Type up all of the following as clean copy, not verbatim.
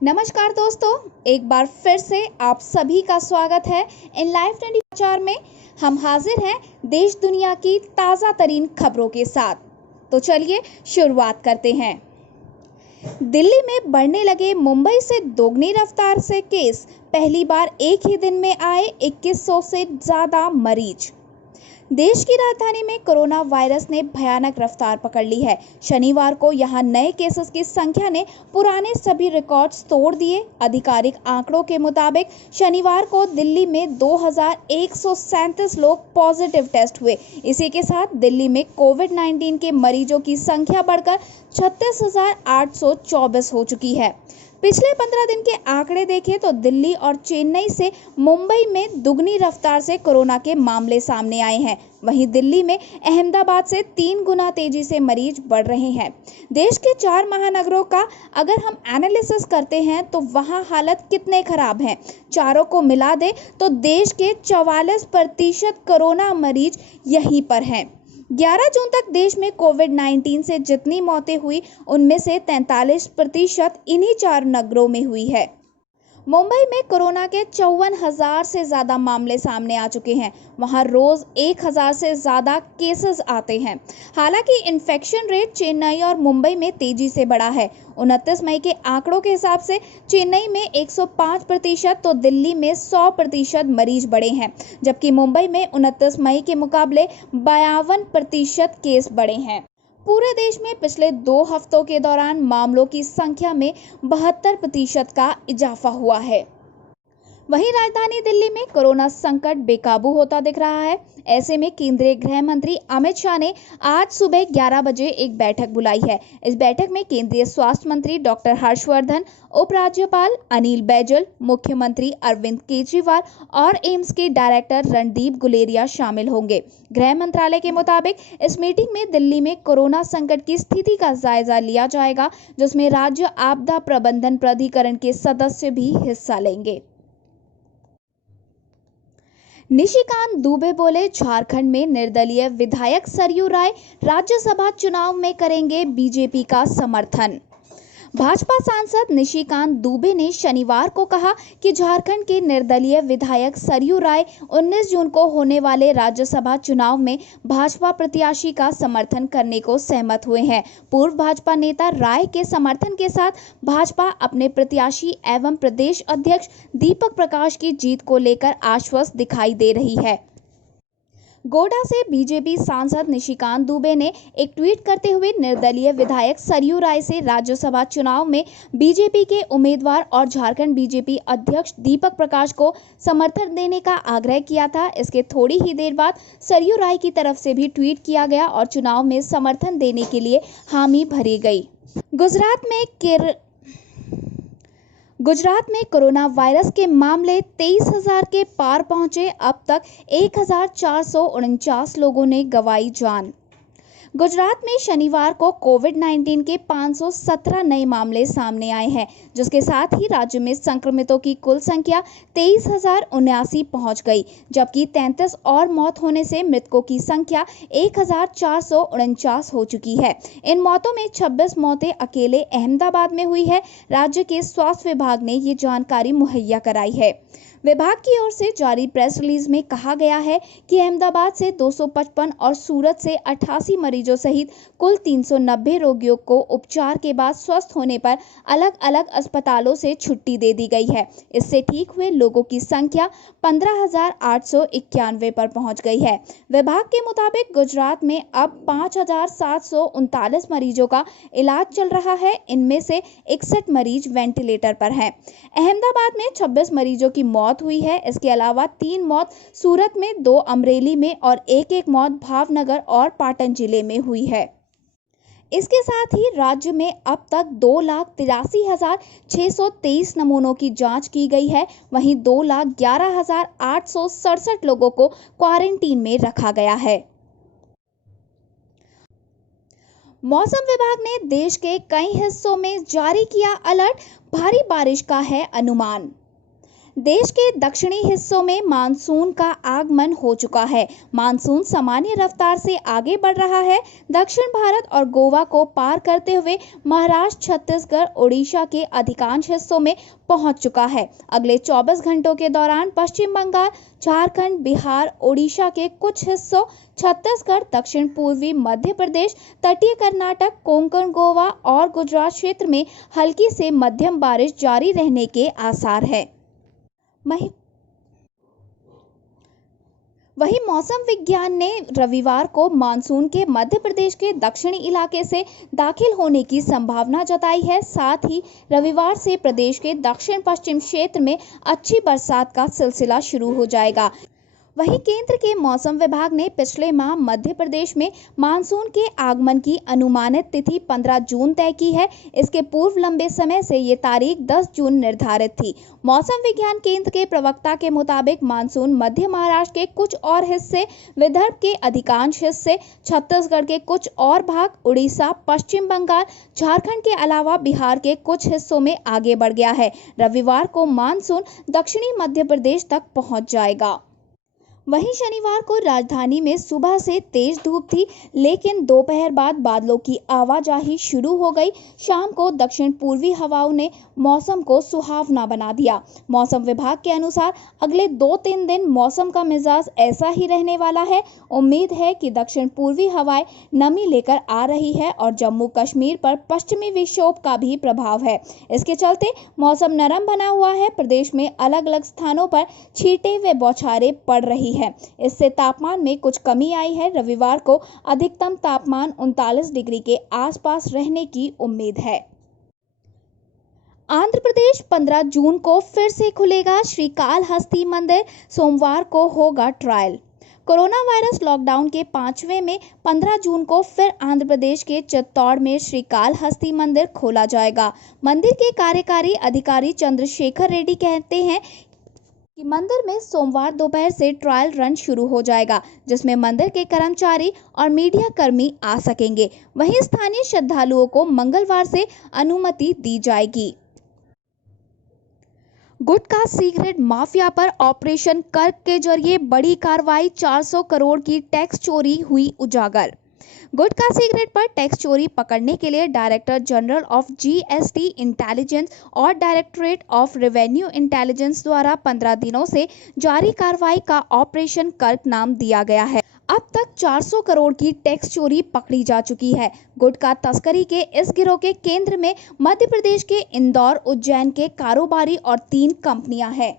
नमस्कार दोस्तों, एक बार फिर से आप सभी का स्वागत है इन लाइव 24 समाचार में। हम हाजिर हैं देश दुनिया की ताज़ा तरीन खबरों के साथ। तो चलिए शुरुआत करते हैं। दिल्ली में बढ़ने लगे मुंबई से दोगुनी रफ्तार से केस। पहली बार एक ही दिन में आए 2100 से ज़्यादा मरीज। देश की राजधानी में कोरोना वायरस ने भयानक रफ्तार पकड़ ली है। शनिवार को यहां नए केसेस की संख्या ने पुराने सभी रिकॉर्ड्स तोड़ दिए। आधिकारिक आंकड़ों के मुताबिक शनिवार को दिल्ली में 2137 लोग पॉजिटिव टेस्ट हुए। इसी के साथ दिल्ली में कोविड-19 के मरीजों की संख्या बढ़कर 36,824 हो चुकी है। पिछले 15 दिन के आंकड़े देखें तो दिल्ली और चेन्नई से मुंबई में दुगनी रफ्तार से कोरोना के मामले सामने आए हैं। वहीं दिल्ली में अहमदाबाद से 3 गुना तेजी से मरीज बढ़ रहे हैं। देश के 4 महानगरों का अगर हम एनालिसिस करते हैं तो वहां हालत कितने खराब हैं। चारों को मिला दे तो देश के 44% कोरोना मरीज यहीं पर हैं। 11 जून तक देश में कोविड-19 से जितनी मौतें हुई उनमें से 43% इन्हीं 4 नगरों में हुई है। मुंबई में कोरोना के 54,000 से ज़्यादा मामले सामने आ चुके हैं। वहां रोज़ 1,000 से ज़्यादा केसेस आते हैं। हालांकि इन्फेक्शन रेट चेन्नई और मुंबई में तेज़ी से बढ़ा है। 29 मई के आंकड़ों के हिसाब से चेन्नई में 105% तो दिल्ली में 100% मरीज बढ़े हैं, जबकि मुंबई में 29 मई के मुकाबले 52% केस बढ़े हैं। पूरे देश में पिछले 2 हफ्तों के दौरान मामलों की संख्या में 72% का इजाफा हुआ है। वहीं राजधानी दिल्ली में कोरोना संकट बेकाबू होता दिख रहा है। ऐसे में केंद्रीय गृह मंत्री अमित शाह ने आज सुबह 11 बजे एक बैठक बुलाई है। इस बैठक में केंद्रीय स्वास्थ्य मंत्री डॉक्टर हर्षवर्धन, उपराज्यपाल अनिल बैजल, मुख्यमंत्री अरविंद केजरीवाल और एम्स के डायरेक्टर रणदीप गुलेरिया शामिल होंगे। गृह मंत्रालय के मुताबिक इस मीटिंग में दिल्ली में कोरोना संकट की स्थिति का जायजा लिया जाएगा, जिसमें राज्य आपदा प्रबंधन प्राधिकरण के सदस्य भी हिस्सा लेंगे। निशिकांत दुबे बोले, झारखंड में निर्दलीय विधायक सरयू राय राज्यसभा चुनाव में करेंगे बीजेपी का समर्थन। भाजपा सांसद निशिकांत दुबे ने शनिवार को कहा कि झारखंड के निर्दलीय विधायक सरयू राय 19 जून को होने वाले राज्यसभा चुनाव में भाजपा प्रत्याशी का समर्थन करने को सहमत हुए हैं। पूर्व भाजपा नेता राय के समर्थन के साथ भाजपा अपने प्रत्याशी एवं प्रदेश अध्यक्ष दीपक प्रकाश की जीत को लेकर आश्वस्त दिखाई दे रही है। गोड्डा से बीजेपी सांसद निशिकांत दुबे ने एक ट्वीट करते हुए निर्दलीय विधायक सरयू राय से राज्यसभा चुनाव में बीजेपी के उम्मीदवार और झारखंड बीजेपी अध्यक्ष दीपक प्रकाश को समर्थन देने का आग्रह किया था। इसके थोड़ी ही देर बाद सरयू राय की तरफ से भी ट्वीट किया गया और चुनाव में समर्थन देने के लिए हामी भरी गई। गुजरात में कोरोना वायरस के मामले 23,000 के पार पहुंचे। अब तक 1,449 लोगों ने गंवाई जान। गुजरात में शनिवार को कोविड-19 के 517 नए मामले सामने आए हैं, जिसके साथ ही राज्य में संक्रमितों की कुल संख्या 23,079 पहुंच गई, जबकि 33 और मौत होने से मृतकों की संख्या 1,449 हो चुकी है। इन मौतों में 26 मौतें अकेले अहमदाबाद में हुई है। राज्य के स्वास्थ्य विभाग ने ये जानकारी मुहैया कराई है। विभाग की ओर से जारी प्रेस रिलीज में कहा गया है कि अहमदाबाद से 255 और सूरत से 88 मरीजों सहित कुल 390 रोगियों को उपचार के बाद स्वस्थ होने पर अलग अलग अस्पतालों से छुट्टी दे दी गई है। इससे ठीक हुए लोगों की संख्या 15,891 पर पहुंच गई है। विभाग के मुताबिक गुजरात में अब 5,739 मरीजों का इलाज चल रहा है। इनमें से 61 मरीज वेंटिलेटर पर हैं। अहमदाबाद में 26 मरीजों की मौत हुई है। इसके अलावा 3 मौत सूरत में, 2 अमरेली में और एक मौत भावनगर और पाटन जिले में हुई है। इसके साथ ही राज्य में अब तक 2,83,623 नमूनों की जांच की गई है। वहीं 2,11,867 लोगों को क्वारंटीन में रखा गया है। मौसम विभाग ने देश के कई हिस्सों में जारी किया अलर्ट, भारी बारिश का है अनुमान। देश के दक्षिणी हिस्सों में मानसून का आगमन हो चुका है। मानसून सामान्य रफ्तार से आगे बढ़ रहा है। दक्षिण भारत और गोवा को पार करते हुए महाराष्ट्र, छत्तीसगढ़, ओडिशा के अधिकांश हिस्सों में पहुंच चुका है। अगले 24 घंटों के दौरान पश्चिम बंगाल, झारखंड, बिहार, ओडिशा के कुछ हिस्सों, छत्तीसगढ़, दक्षिण पूर्वी मध्य प्रदेश, तटीय कर्नाटक, कोंकण, गोवा और गुजरात क्षेत्र में हल्की से मध्यम बारिश जारी रहने के आसार है। वहीं मौसम विज्ञान ने रविवार को मानसून के मध्य प्रदेश के दक्षिणी इलाके से दाखिल होने की संभावना जताई है। साथ ही रविवार से प्रदेश के दक्षिण पश्चिम क्षेत्र में अच्छी बरसात का सिलसिला शुरू हो जाएगा। वहीं केंद्र के मौसम विभाग ने पिछले माह मध्य प्रदेश में मानसून के आगमन की अनुमानित तिथि 15 जून तय की है। इसके पूर्व लंबे समय से ये तारीख 10 जून निर्धारित थी। मौसम विज्ञान केंद्र के प्रवक्ता के मुताबिक मानसून मध्य महाराष्ट्र के कुछ और हिस्से, विदर्भ के अधिकांश हिस्से, छत्तीसगढ़ के कुछ और भाग, उड़ीसा, पश्चिम बंगाल, झारखंड के अलावा बिहार के कुछ हिस्सों में आगे बढ़ गया है। रविवार को मानसून दक्षिणी मध्य प्रदेश तक पहुंच जाएगा। वहीं शनिवार को राजधानी में सुबह से तेज धूप थी, लेकिन दोपहर बाद बादलों की आवाजाही शुरू हो गई। शाम को दक्षिण पूर्वी हवाओं ने मौसम को सुहावना बना दिया। मौसम विभाग के अनुसार अगले 2-3 दिन मौसम का मिजाज ऐसा ही रहने वाला है। उम्मीद है कि दक्षिण पूर्वी हवाएं नमी लेकर आ रही है और जम्मू कश्मीर पर पश्चिमी विक्षोभ का भी प्रभाव है। इसके चलते मौसम नरम बना हुआ है। प्रदेश में अलग अलग स्थानों पर छींटे व बौछारें पड़ रही है। इससे तापमान में कुछ कमी आई है। रविवार को अधिकतम तापमान 39 डिग्री के आसपास रहने की उम्मीद है। आंध्र प्रदेश 15 जून को फिर से खुलेगा। श्रीकालहस्ती मंदिर, सोमवार को होगा ट्रायल। कोरोना वायरस लॉकडाउन के 5वें में 15 जून को फिर आंध्र प्रदेश के चित्तौड़ में श्रीकालहस्ती मंदिर खोला जाएगा। मंदिर के कार्यकारी अधिकारी चंद्रशेखर रेड्डी कहते हैं कि मंदिर में सोमवार दोपहर से ट्रायल रन शुरू हो जाएगा, जिसमें मंदिर के कर्मचारी और मीडिया कर्मी आ सकेंगे। वहीं स्थानीय श्रद्धालुओं को मंगलवार से अनुमति दी जाएगी। गुटखा सिगरेट माफिया पर ऑपरेशन कर्क के जरिए बड़ी कार्रवाई, 400 करोड़ की टैक्स चोरी हुई उजागर। गुटखा सिगरेट पर टैक्स चोरी पकड़ने के लिए director general of GST intelligence और डायरेक्टरेट ऑफ रेवेन्यू इंटेलिजेंस द्वारा 15 दिनों से जारी कार्रवाई का ऑपरेशन कर्क नाम दिया गया है। अब तक 400 करोड़ की टैक्स चोरी पकड़ी जा चुकी है। गुटखा तस्करी के इस गिरोह के केंद्र में मध्य प्रदेश के इंदौर, उज्जैन के कारोबारी और 3 कंपनियां हैं।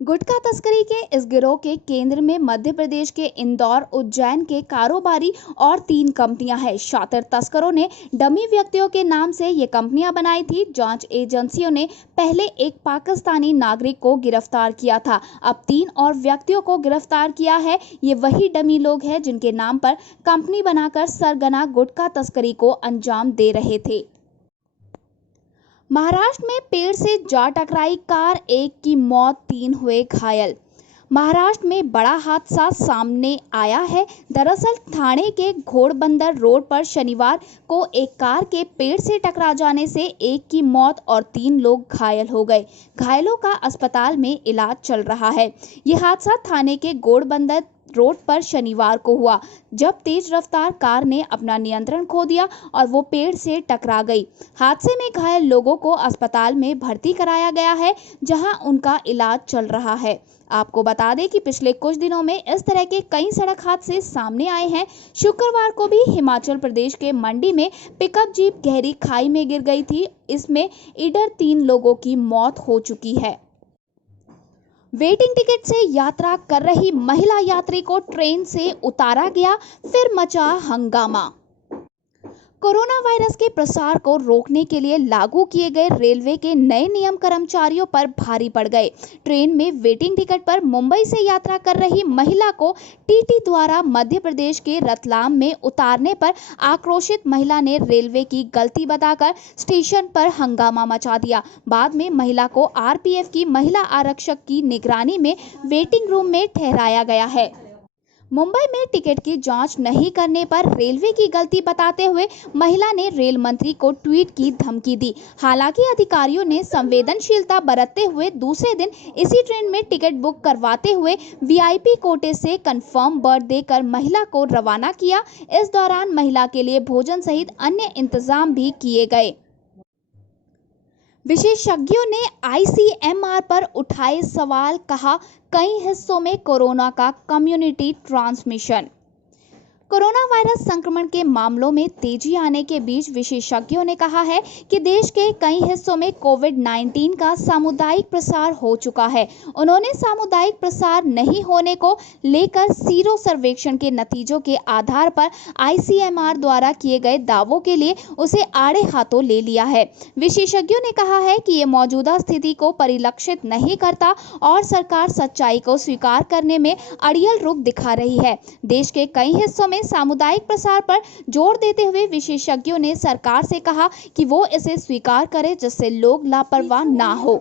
गुटखा तस्करी के इस गिरोह के केंद्र में मध्य प्रदेश के इंदौर, उज्जैन के कारोबारी और 3 कंपनियां हैं। शातिर तस्करों ने डमी व्यक्तियों के नाम से ये कंपनियां बनाई थी। जांच एजेंसियों ने पहले एक पाकिस्तानी नागरिक को गिरफ्तार किया था। अब 3 और व्यक्तियों को गिरफ्तार किया है। ये वही डमी लोग हैं जिनके नाम पर कंपनी बनाकर सरगना गुटखा तस्करी को अंजाम दे रहे थे। महाराष्ट्र में पेड़ से जा टकराई कार, 1 की मौत, 3 हुए घायल। महाराष्ट्र में बड़ा हादसा सामने आया है। दरअसल ठाणे के घोड़बंदर रोड पर शनिवार को एक कार के पेड़ से टकरा जाने से 1 की मौत और 3 लोग घायल हो गए। घायलों का अस्पताल में इलाज चल रहा है। यह हादसा ठाणे के घोड़बंदर रोड पर शनिवार को हुआ, जब तेज रफ्तार कार ने अपना नियंत्रण खो दिया और वो पेड़ से टकरा गई। हादसे में घायल लोगों को अस्पताल में भर्ती कराया गया है, जहां उनका इलाज चल रहा है। आपको बता दें कि पिछले कुछ दिनों में इस तरह के कई सड़क हादसे सामने आए हैं। शुक्रवार को भी हिमाचल प्रदेश के मंडी में पिकअप जीप गहरी खाई में गिर गई थी। इसमें इधर 3 लोगों की मौत हो चुकी है। वेटिंग टिकट से यात्रा कर रही महिला यात्री को ट्रेन से उतारा गया, फिर मचा हंगामा। कोरोना वायरस के प्रसार को रोकने के लिए लागू किए गए रेलवे के नए नियम कर्मचारियों पर भारी पड़ गए। ट्रेन में वेटिंग टिकट पर मुंबई से यात्रा कर रही महिला को टीटी द्वारा मध्य प्रदेश के रतलाम में उतारने पर आक्रोशित महिला ने रेलवे की गलती बताकर स्टेशन पर हंगामा मचा दिया। बाद में महिला को आरपीएफ की महिला आरक्षक की निगरानी में वेटिंग रूम में ठहराया गया है। मुंबई में टिकट की जांच नहीं करने पर रेलवे की गलती बताते हुए महिला ने रेल मंत्री को ट्वीट की धमकी दी। हालांकि अधिकारियों ने संवेदनशीलता बरतते हुए दूसरे दिन इसी ट्रेन में टिकट बुक करवाते हुए वीआईपी कोटे से कंफर्म बर्थ देकर महिला को रवाना किया। इस दौरान महिला के लिए भोजन सहित अन्य इंतजाम भी किए गए। विशेषज्ञों ने आईसीएमआर पर उठाए सवाल, कहा कई हिस्सों में कोरोना का कम्युनिटी ट्रांसमिशन। कोरोना वायरस संक्रमण के मामलों में तेजी आने के बीच विशेषज्ञों ने कहा है कि देश के कई हिस्सों में कोविड-19 का सामुदायिक प्रसार हो चुका है। उन्होंने सामुदायिक प्रसार नहीं होने को लेकर सीरो सर्वेक्षण के नतीजों के आधार पर आईसीएमआर द्वारा किए गए दावों के लिए उसे आड़े हाथों ले लिया है। विशेषज्ञों ने कहा है कि ये मौजूदा स्थिति को परिलक्षित नहीं करता और सरकार सच्चाई को स्वीकार करने में अड़ियल रुख दिखा रही है। देश के कई हिस्सों में सामुदायिक प्रसार पर जोर देते हुए विशेषज्ञों ने सरकार से कहा कि वो इसे स्वीकार करे, जिससे लोग लापरवाह ना हो।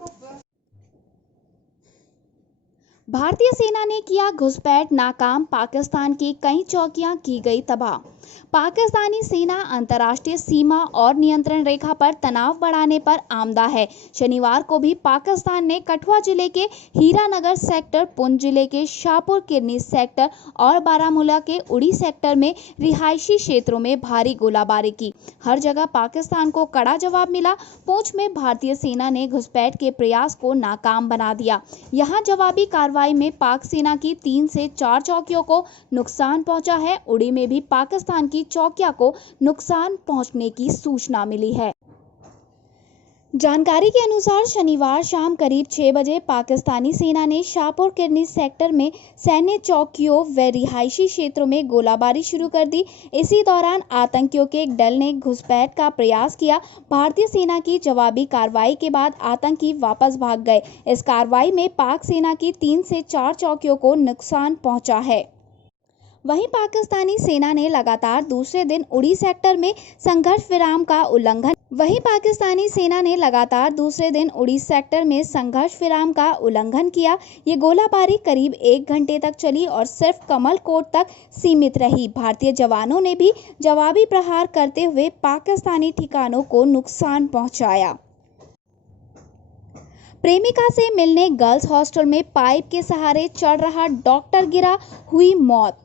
भारतीय सेना ने किया घुसपैठ नाकाम, पाकिस्तान की कई चौकियां की गई तबाह। पाकिस्तानी सेना अंतर्राष्ट्रीय सीमा और नियंत्रण रेखा पर तनाव बढ़ाने पर आमदा है। शनिवार को भी पाकिस्तान ने कठुआ जिले के हीरानगर सेक्टर, पुंछ जिले के शाहपुर किरनी सेक्टर और बारामूला के उड़ी सेक्टर में रिहायशी क्षेत्रों में भारी गोलाबारी की। हर जगह पाकिस्तान को कड़ा जवाब मिला। पुंछ में भारतीय सेना ने घुसपैठ के प्रयास को नाकाम बना दिया। यहां जवाबी कार्रवाई में पाक सेना की 3 से 4 चौकियों को नुकसान पहुंचा है। उड़ी में भी पाकिस्तान की चौकियों को नुकसान पहुंचने की सूचना मिली है। जानकारी के अनुसार शनिवार शाम करीब 6 बजे पाकिस्तानी सेना ने शाहपुर किरनी सेक्टर में सैन्य चौकियों व रिहायशी क्षेत्रों में गोलाबारी शुरू कर दी। इसी दौरान आतंकियों के एक दल ने घुसपैठ का प्रयास किया। भारतीय सेना की जवाबी कार्रवाई के बाद आतंकी वापस भाग गए। इस कार्रवाई में पाक सेना की 3 से 4 चौकियों को नुकसान पहुंचा है। वहीं पाकिस्तानी सेना ने लगातार दूसरे दिन उड़ी सेक्टर में संघर्ष विराम का उल्लंघन किया। ये गोलाबारी करीब 1 घंटे तक चली और सिर्फ कमलकोट तक सीमित रही। भारतीय जवानों ने भी जवाबी प्रहार करते हुए पाकिस्तानी ठिकानों को नुकसान पहुंचाया। प्रेमिका से मिलने गर्ल्स हॉस्टल में पाइप के सहारे चढ़ रहा डॉक्टर गिरा, हुई मौत।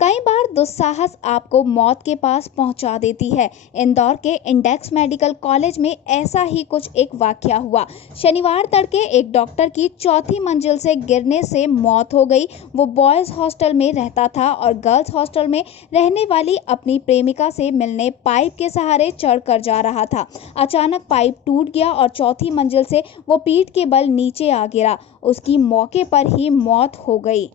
कई बार दुस्साहस आपको मौत के पास पहुंचा देती है। इंदौर के इंडेक्स मेडिकल कॉलेज में ऐसा ही कुछ एक वाकया हुआ। शनिवार तड़के एक डॉक्टर की 4थी मंजिल से गिरने से मौत हो गई। वो बॉयज हॉस्टल में रहता था और गर्ल्स हॉस्टल में रहने वाली अपनी प्रेमिका से मिलने पाइप के सहारे चढ़कर जा रहा था। अचानक पाइप टूट गया और 4थी मंजिल से वो पीठ के बल नीचे आ गिरा। उसकी मौके पर ही मौत हो गई।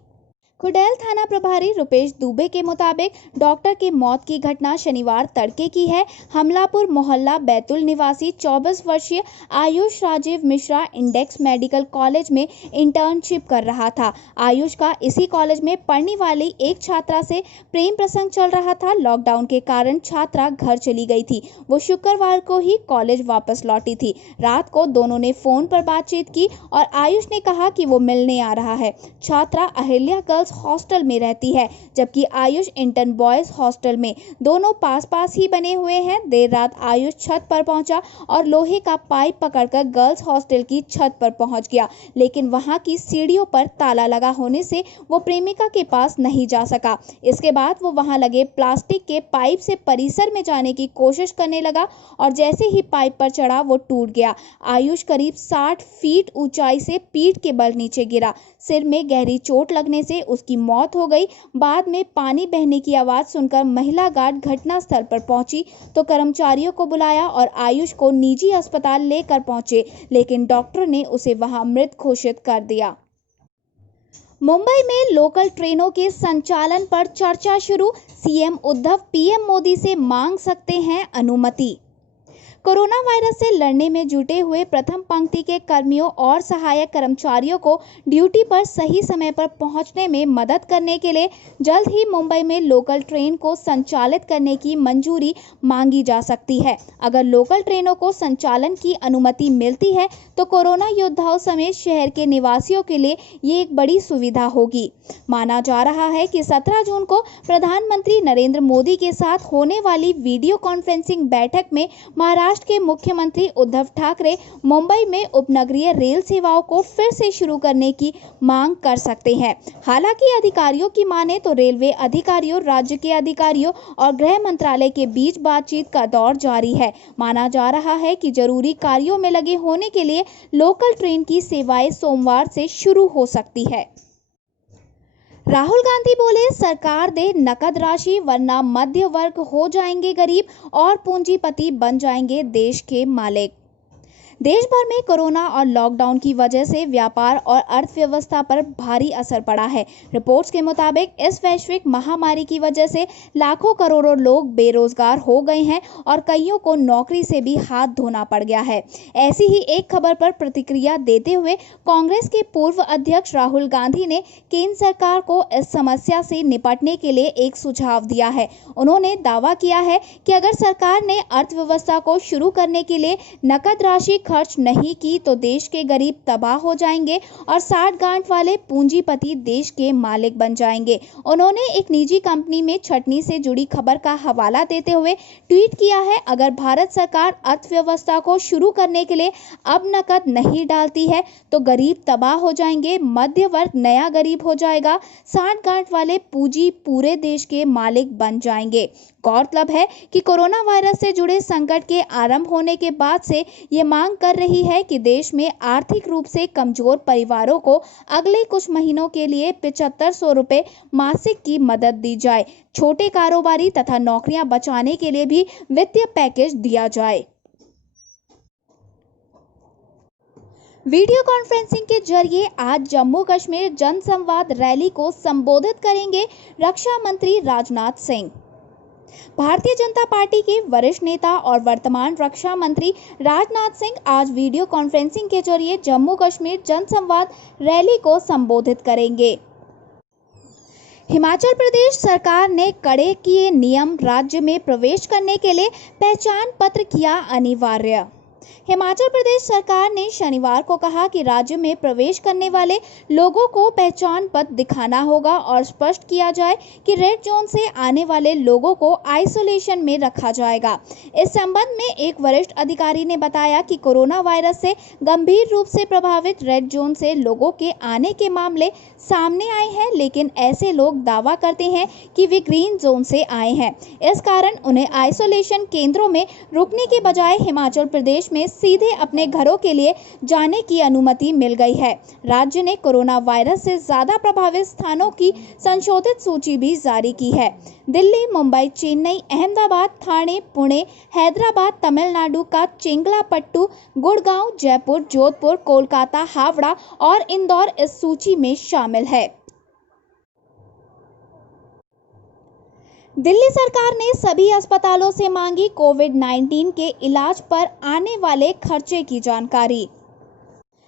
खुडेल थाना प्रभारी रुपेश दुबे के मुताबिक डॉक्टर की मौत की घटना शनिवार तड़के की है। हमलापुर मोहल्ला बैतुल निवासी 24 वर्षीय Ayush Rajeev Mishra index medical college में इंटर्नशिप कर रहा था। आयुष का इसी कॉलेज में पढ़ने वाली एक छात्रा से प्रेम प्रसंग चल रहा था। लॉकडाउन के कारण छात्रा घर चली गई थी। वो शुक्रवार को ही कॉलेज वापस लौटी थी। रात को दोनों ने फोन पर बातचीत की और आयुष ने कहा कि वो मिलने आ रहा है। छात्रा अहिल्या गर्ल्स हॉस्टल में रहती है, जबकि आयुष इंटर्न बॉयज हॉस्टल में। दोनों पास पास ही बने हुए हैं। देर रात आयुष छत पर पहुंचा और लोहे का पाइप पकड़कर गर्ल्स हॉस्टल की छत पर पहुंच गया, लेकिन वहां की सीढ़ियों पर ताला लगा होने से वो प्रेमिका के पास नहीं जा सका। इसके बाद वो वहां लगे प्लास्टिक के पाइप से परिसर में जाने की कोशिश करने लगा और जैसे ही पाइप पर चढ़ा वो टूट गया। आयुष करीब 60 फीट ऊंचाई से पीठ के बल नीचे गिरा। सिर में गहरी चोट लगने से उसकी मौत हो गई। बाद में पानी बहने की आवाज सुनकर महिला गार्ड घटनास्थल पर पहुंची तो कर्मचारियों को बुलाया और आयुष को निजी अस्पताल लेकर पहुंचे, लेकिन डॉक्टर ने उसे वहां मृत घोषित कर दिया। मुंबई में लोकल ट्रेनों के संचालन पर चर्चा शुरू। सीएम उद्धव पीएम मोदी से मांग सकते हैं अनुमति। कोरोना वायरस से लड़ने में जुटे हुए प्रथम पंक्ति के कर्मियों और सहायक कर्मचारियों को ड्यूटी पर सही समय पर पहुंचने में मदद करने के लिए जल्द ही मुंबई में लोकल ट्रेन को संचालित करने की मंजूरी मांगी जा सकती है। अगर लोकल ट्रेनों को संचालन की अनुमति मिलती है तो कोरोना योद्धाओं समेत शहर के निवासियों के लिए ये एक बड़ी सुविधा होगी। माना जा रहा है कि 17 जून को प्रधानमंत्री नरेंद्र मोदी के साथ होने वाली वीडियो कॉन्फ्रेंसिंग बैठक में महाराष्ट्र के मुख्यमंत्री उद्धव ठाकरे मुंबई में उपनगरीय रेल सेवाओं को फिर से शुरू करने की मांग कर सकते हैं। हालांकि अधिकारियों की माने तो रेलवे अधिकारियों, राज्य के अधिकारियों और गृह मंत्रालय के बीच बातचीत का दौर जारी है। माना जा रहा है कि जरूरी कार्यों में लगे होने के लिए लोकल ट्रेन की सेवाएं सोमवार से शुरू हो सकती है। राहुल गांधी बोले, सरकार दे नकद राशि वरना मध्य वर्ग हो जाएंगे गरीब और पूंजीपति बन जाएंगे देश के मालिक। देश भर में कोरोना और लॉकडाउन की वजह से व्यापार और अर्थव्यवस्था पर भारी असर पड़ा है। रिपोर्ट्स के मुताबिक इस वैश्विक महामारी की वजह से लाखों करोड़ों लोग बेरोजगार हो गए हैं और कईयों को नौकरी से भी हाथ धोना पड़ गया है। ऐसी ही एक खबर पर प्रतिक्रिया देते हुए कांग्रेस के पूर्व अध्यक्ष राहुल गांधी ने केंद्र सरकार को इस समस्या से निपटने के लिए एक सुझाव दिया है। उन्होंने दावा किया है कि अगर सरकार ने अर्थव्यवस्था को शुरू करने के लिए नकद राशि खर्च नहीं की तो देश के गरीब तबाह हो जाएंगे और साठ-गांठ वाले पूंजीपति देश के मालिक बन जाएंगे। उन्होंने एक निजी कंपनी में छटनी से जुड़ी खबर का हवाला देते हुए ट्वीट किया है, अगर भारत सरकार अर्थव्यवस्था को शुरू करने के लिए अब नकद नहीं डालती है तो गरीब तबाह हो जाएंगे, मध्य वर्ग नया गरीब हो जाएगा, साठ-गांठ वाले पूंजी पूरे देश के मालिक बन जाएंगे। गौरतलब है कि कोरोना वायरस से जुड़े संकट के आरंभ होने के बाद से ये मांग कर रही है कि देश में आर्थिक रूप से कमजोर परिवारों को अगले कुछ महीनों के लिए 7500 रुपए मासिक की मदद दी जाए। छोटे कारोबारी तथा नौकरियां बचाने के लिए भी वित्तीय पैकेज दिया जाए। वीडियो कॉन्फ्रेंसिंग के जरिए आज जम्मू कश्मीर जनसंवाद रैली को संबोधित करेंगे रक्षा मंत्री राजनाथ सिंह। भारतीय जनता पार्टी के वरिष्ठ नेता और वर्तमान रक्षा मंत्री राजनाथ सिंह आज वीडियो कॉन्फ्रेंसिंग के जरिए जम्मू कश्मीर जनसंवाद रैली को संबोधित करेंगे। हिमाचल प्रदेश सरकार ने कड़े किए नियम, राज्य में प्रवेश करने के लिए पहचान पत्र किया अनिवार्य। हिमाचल प्रदेश सरकार ने शनिवार को कहा कि राज्य में प्रवेश करने वाले लोगों को पहचान पत्र दिखाना होगा और स्पष्ट किया जाए कि रेड जोन से आने वाले लोगों को आइसोलेशन में रखा जाएगा। इस संबंध में एक वरिष्ठ अधिकारी ने बताया कि कोरोना वायरस से गंभीर रूप से प्रभावित रेड जोन से लोगों के आने के मामले सामने आए हैं, लेकिन ऐसे लोग दावा करते हैं कि वे ग्रीन जोन से आए हैं। इस कारण उन्हें आइसोलेशन केंद्रों में रुकने के बजाय हिमाचल प्रदेश में सीधे अपने घरों के लिए जाने की अनुमति मिल गई है। राज्य ने कोरोना वायरस से ज्यादा प्रभावित स्थानों की संशोधित सूची भी जारी की है। दिल्ली, मुंबई, चेन्नई, अहमदाबाद, ठाणे, पुणे, हैदराबाद, तमिलनाडु का चेंगलापट्टू, गुड़गांव, जयपुर, जोधपुर, कोलकाता, हावड़ा और इंदौर इस सूची में शामिल है। दिल्ली सरकार ने सभी अस्पतालों से मांगी कोविड-19 के इलाज पर आने वाले खर्चे की जानकारी।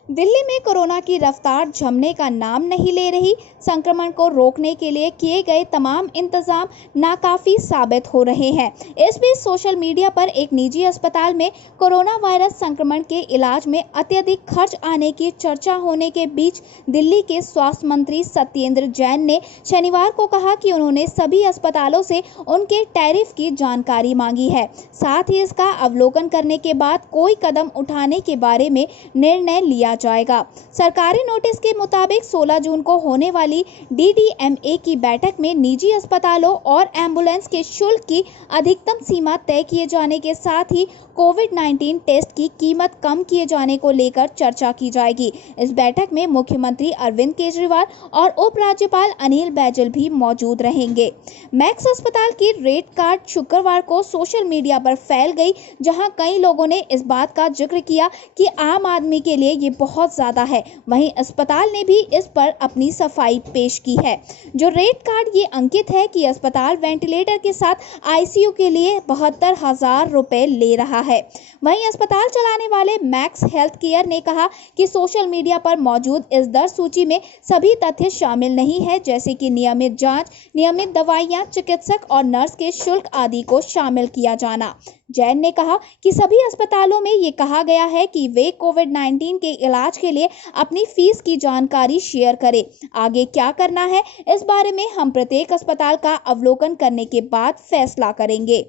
दिल्ली में कोरोना की रफ्तार जमने का नाम नहीं ले रही। संक्रमण को रोकने के लिए किए गए तमाम इंतजाम नाकाफी साबित हो रहे हैं। इस बीच सोशल मीडिया पर एक निजी अस्पताल में कोरोना वायरस संक्रमण के इलाज में अत्यधिक खर्च आने की चर्चा होने के बीच दिल्ली के स्वास्थ्य मंत्री सत्येंद्र जैन ने शनिवार को कहा कि उन्होंने सभी अस्पतालों से उनके टैरिफ की जानकारी मांगी है। साथ ही इसका अवलोकन करने के बाद कोई कदम उठाने के बारे में निर्णय लिया जाएगा। सरकारी नोटिस के मुताबिक 16 जून को होने वाली DDMA की बैठक में निजी अस्पतालों और एम्बुलेंस के शुल्क की अधिकतम सीमा तय किए जाने के साथ ही कोविड-19 टेस्ट की कीमत कम किए जाने को लेकर चर्चा की जाएगी। इस बैठक में मुख्यमंत्री अरविंद केजरीवाल और उपराज्यपाल अनिल बैजल भी मौजूद रहेंगे। मैक्स अस्पताल की रेट कार्ड शुक्रवार को सोशल मीडिया पर फैल गई, जहां कई लोगों ने इस बात का जिक्र किया कि आम आदमी के लिए ये बहुत ज़्यादा है। वहीं अस्पताल ने भी इस पर अपनी सफाई पेश की है। जो रेट कार्ड ये अंकित है कि अस्पताल वेंटिलेटर के साथ आईसीयू के लिए 72,000 रुपए ले रहा है। वहीं अस्पताल चलाने वाले मैक्स हेल्थ केयर ने कहा कि सोशल मीडिया पर मौजूद इस दर सूची में सभी तथ्य शामिल नहीं है, जैसे कि नियमित जांच, नियमित दवाइयां, चिकित्सक और नर्स के शुल्क आदि को शामिल किया जाना। जैन ने कहा कि सभी अस्पतालों में ये कहा गया है कि वे कोविड-19 के इलाज के लिए अपनी फीस की जानकारी शेयर करें। आगे क्या करना है, इस बारे में हम प्रत्येक अस्पताल का अवलोकन करने के बाद फैसला करेंगे।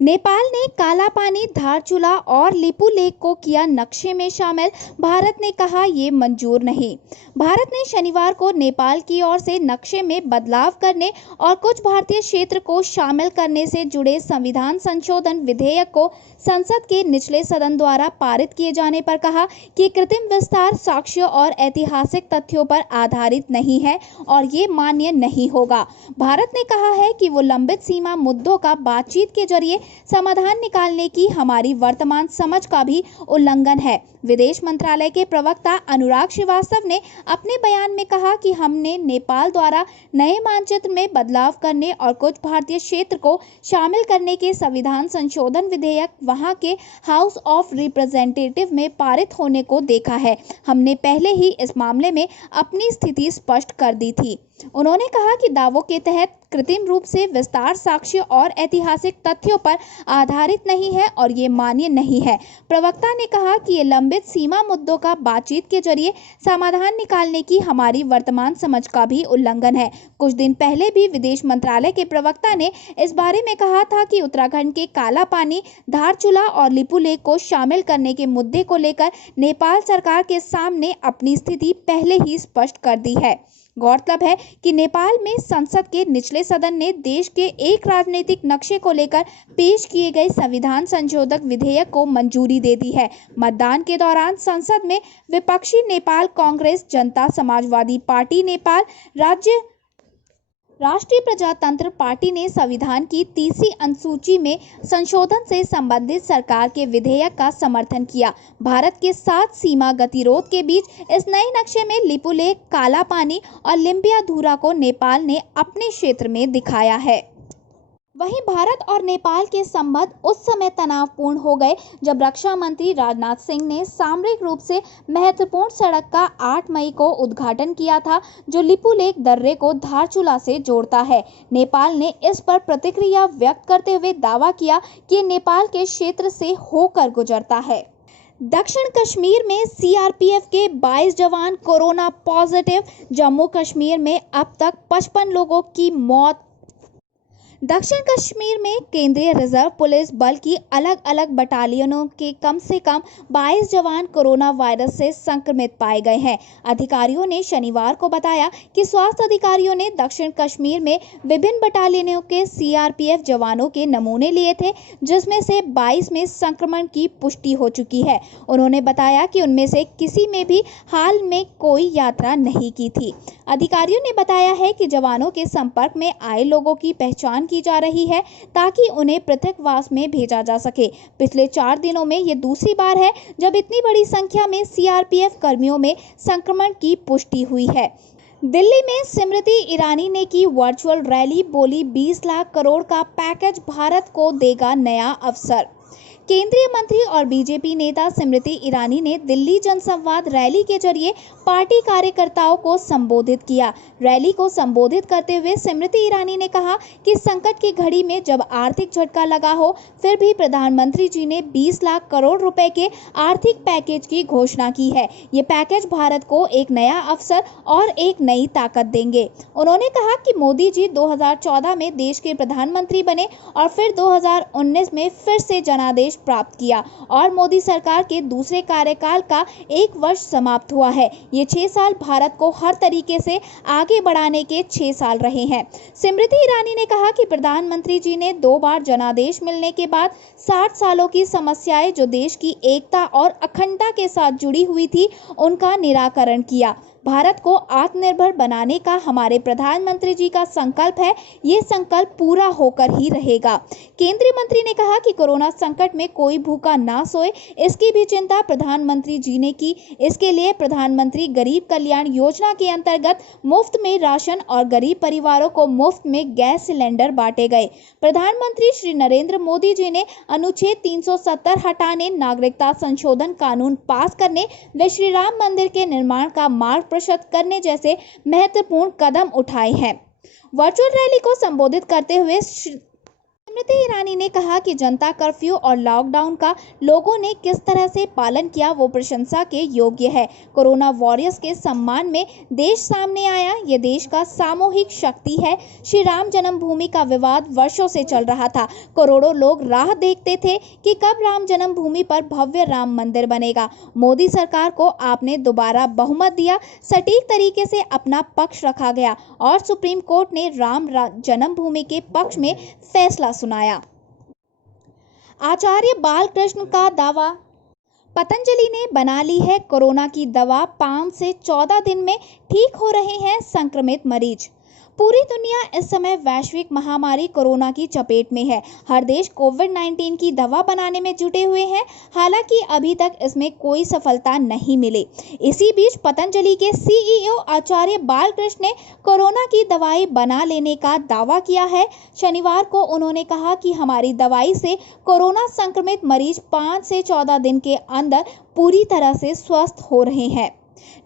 नेपाल ने काला पानी, धारचूला और लिपुलेख को किया नक्शे में शामिल। भारत ने कहा ये मंजूर नहीं। भारत ने शनिवार को नेपाल की ओर से नक्शे में बदलाव करने और कुछ भारतीय क्षेत्र को शामिल करने से जुड़े संविधान संशोधन विधेयक को संसद के निचले सदन द्वारा पारित किए जाने पर कहा कि कृत्रिम विस्तार साक्ष्य और ऐतिहासिक तथ्यों पर आधारित नहीं है और ये मान्य नहीं होगा। भारत ने कहा है कि वो लंबित सीमा मुद्दों का बातचीत के जरिए समाधान निकालने की हमारी वर्तमान समझ का भी उल्लंघन है। विदेश मंत्रालय के प्रवक्ता अनुराग श्रीवास्तव ने अपने बयान में कहा कि हमने नेपाल द्वारा नए मानचित्र में बदलाव करने और कुछ भारतीय क्षेत्र को शामिल करने के संविधान संशोधन विधेयक वहां के हाउस ऑफ रिप्रेजेंटेटिव में पारित होने को देखा है। हमने पहले ही इस मामले में अपनी स्थिति स्पष्ट कर दी थी। उन्होंने कहा कि दावों के तहत कृत्रिम रूप से विस्तार साक्ष्य और ऐतिहासिक तथ्यों पर आधारित नहीं है और ये मान्य नहीं है। प्रवक्ता ने कहा कि ये लंबित सीमा मुद्दों का बातचीत के जरिए समाधान निकालने की हमारी वर्तमान समझ का भी उल्लंघन है। कुछ दिन पहले भी विदेश मंत्रालय के प्रवक्ता ने इस बारे में कहा था कि उत्तराखंड के काला पानी, धारचूला और लिपुलेख को शामिल करने के मुद्दे को लेकर नेपाल सरकार के सामने अपनी स्थिति पहले ही स्पष्ट कर दी है। गौरतलब है कि नेपाल में संसद के निचले सदन ने देश के एक राजनीतिक नक्शे को लेकर पेश किए गए संविधान संशोधक विधेयक को मंजूरी दे दी है। मतदान के दौरान संसद में विपक्षी नेपाल कांग्रेस, जनता समाजवादी पार्टी नेपाल, राष्ट्रीय प्रजातंत्र पार्टी ने संविधान की 30वीं अनुसूची में संशोधन से संबंधित सरकार के विधेयक का समर्थन किया। भारत के 7 सीमा गतिरोध के बीच इस नए नक्शे में लिपुलेख, काला पानी और लिम्बियाधुरा को नेपाल ने अपने क्षेत्र में दिखाया है। वहीं भारत और नेपाल के संबंध उस समय तनावपूर्ण हो गए जब रक्षा मंत्री राजनाथ सिंह ने सामरिक रूप से महत्वपूर्ण सड़क का 8 मई को उद्घाटन किया था, जो लिपुलेख दर्रे को धारचूला से जोड़ता है। नेपाल ने इस पर प्रतिक्रिया व्यक्त करते हुए दावा किया कि नेपाल के क्षेत्र से होकर गुजरता है। दक्षिण कश्मीर में सीआरपीएफ के 22 जवान कोरोना पॉजिटिव। जम्मू कश्मीर में अब तक 55 लोगों की मौत। दक्षिण कश्मीर में केंद्रीय रिजर्व पुलिस बल की अलग अलग बटालियनों के कम से कम 22 जवान कोरोना वायरस से संक्रमित पाए गए हैं। अधिकारियों ने शनिवार को बताया कि स्वास्थ्य अधिकारियों ने दक्षिण कश्मीर में विभिन्न बटालियनों के सीआरपीएफ जवानों के नमूने लिए थे, जिसमें से 22 में संक्रमण की पुष्टि हो चुकी है। उन्होंने बताया कि उनमें से किसी में भी हाल में कोई यात्रा नहीं की थी। अधिकारियों ने बताया है कि जवानों के संपर्क में आए लोगों की पहचान की जा रही है ताकि उन्हें पृथकवास में भेजा जा सके। पिछले 4 दिनों में ये दूसरी बार है जब इतनी बड़ी संख्या में सीआरपीएफ कर्मियों में संक्रमण की पुष्टि हुई है। दिल्ली में स्मृति ईरानी ने की वर्चुअल रैली, बोली 20 लाख करोड़ का पैकेज भारत को देगा नया अवसर। केंद्रीय मंत्री और बीजेपी नेता स्मृति ईरानी ने दिल्ली जनसंवाद रैली के जरिए पार्टी कार्यकर्ताओं को संबोधित किया। रैली को संबोधित करते हुए स्मृति ईरानी ने कहा कि संकट की घड़ी में जब आर्थिक झटका लगा हो, फिर भी प्रधानमंत्री जी ने 20 लाख करोड़ रुपए के आर्थिक पैकेज की घोषणा की है। ये पैकेज भारत को एक नया अवसर और एक नई ताकत देंगे। उन्होंने कहा कि मोदी जी 2014 में देश के प्रधानमंत्री बने और फिर 2019 में फिर से जनादेश प्राप्त किया और मोदी सरकार के दूसरे कार्यकाल का 1 वर्ष समाप्त हुआ है। ये 6 साल भारत को हर तरीके से आगे बढ़ाने के 6 साल रहे हैं। स्मृति ईरानी ने कहा कि प्रधानमंत्री जी ने 2 बार जनादेश मिलने के बाद 60 सालों की समस्याएं जो देश की एकता और अखंडता के साथ जुड़ी हुई थी, उनका निराकरण किया। भारत को आत्मनिर्भर बनाने का हमारे प्रधानमंत्री जी का संकल्प है, ये संकल्प पूरा होकर ही रहेगा। केंद्रीय मंत्री ने कहा कि कोरोना संकट में कोई भूखा ना सोए, इसकी भी चिंता प्रधानमंत्री जी ने की। इसके लिए प्रधानमंत्री गरीब कल्याण योजना के अंतर्गत मुफ्त में राशन और गरीब परिवारों को मुफ्त में गैस सिलेंडर बांटे गए। प्रधानमंत्री श्री नरेंद्र मोदी जी ने अनुच्छेद 370 हटाने, नागरिकता संशोधन कानून पास करने व श्री राम मंदिर के निर्माण का मार्ग प्रशस्त करने जैसे महत्वपूर्ण कदम उठाए हैं। वर्चुअल रैली को संबोधित करते हुए स्मृति ईरानी ने कहा कि जनता कर्फ्यू और लॉकडाउन का लोगों ने किस तरह से पालन किया वो प्रशंसा के योग्य है। कोरोना वॉरियर्स के सम्मान में देश सामने आया, ये देश का सामूहिक शक्ति है। श्री राम जन्मभूमि का विवाद वर्षों से चल रहा था। करोड़ों लोग राह देखते थे कि कब राम जन्मभूमि पर भव्य राम मंदिर बनेगा। मोदी सरकार को आपने दोबारा बहुमत दिया, सटीक तरीके से अपना पक्ष रखा गया और सुप्रीम कोर्ट ने राम जन्मभूमि के पक्ष में फैसला सुनाया। आचार्य बालकृष्ण का दावा, पतंजलि ने बना ली है कोरोना की दवा, 5 से 14 दिन में ठीक हो रहे हैं संक्रमित मरीज। पूरी दुनिया इस समय वैश्विक महामारी कोरोना की चपेट में है। हर देश कोविड-19 की दवा बनाने में जुटे हुए हैं, हालांकि अभी तक इसमें कोई सफलता नहीं मिली। इसी बीच पतंजलि के सीईओ आचार्य बालकृष्ण ने कोरोना की दवाई बना लेने का दावा किया है। शनिवार को उन्होंने कहा कि हमारी दवाई से कोरोना संक्रमित मरीज 5 से 14 दिन के अंदर पूरी तरह से स्वस्थ हो रहे हैं।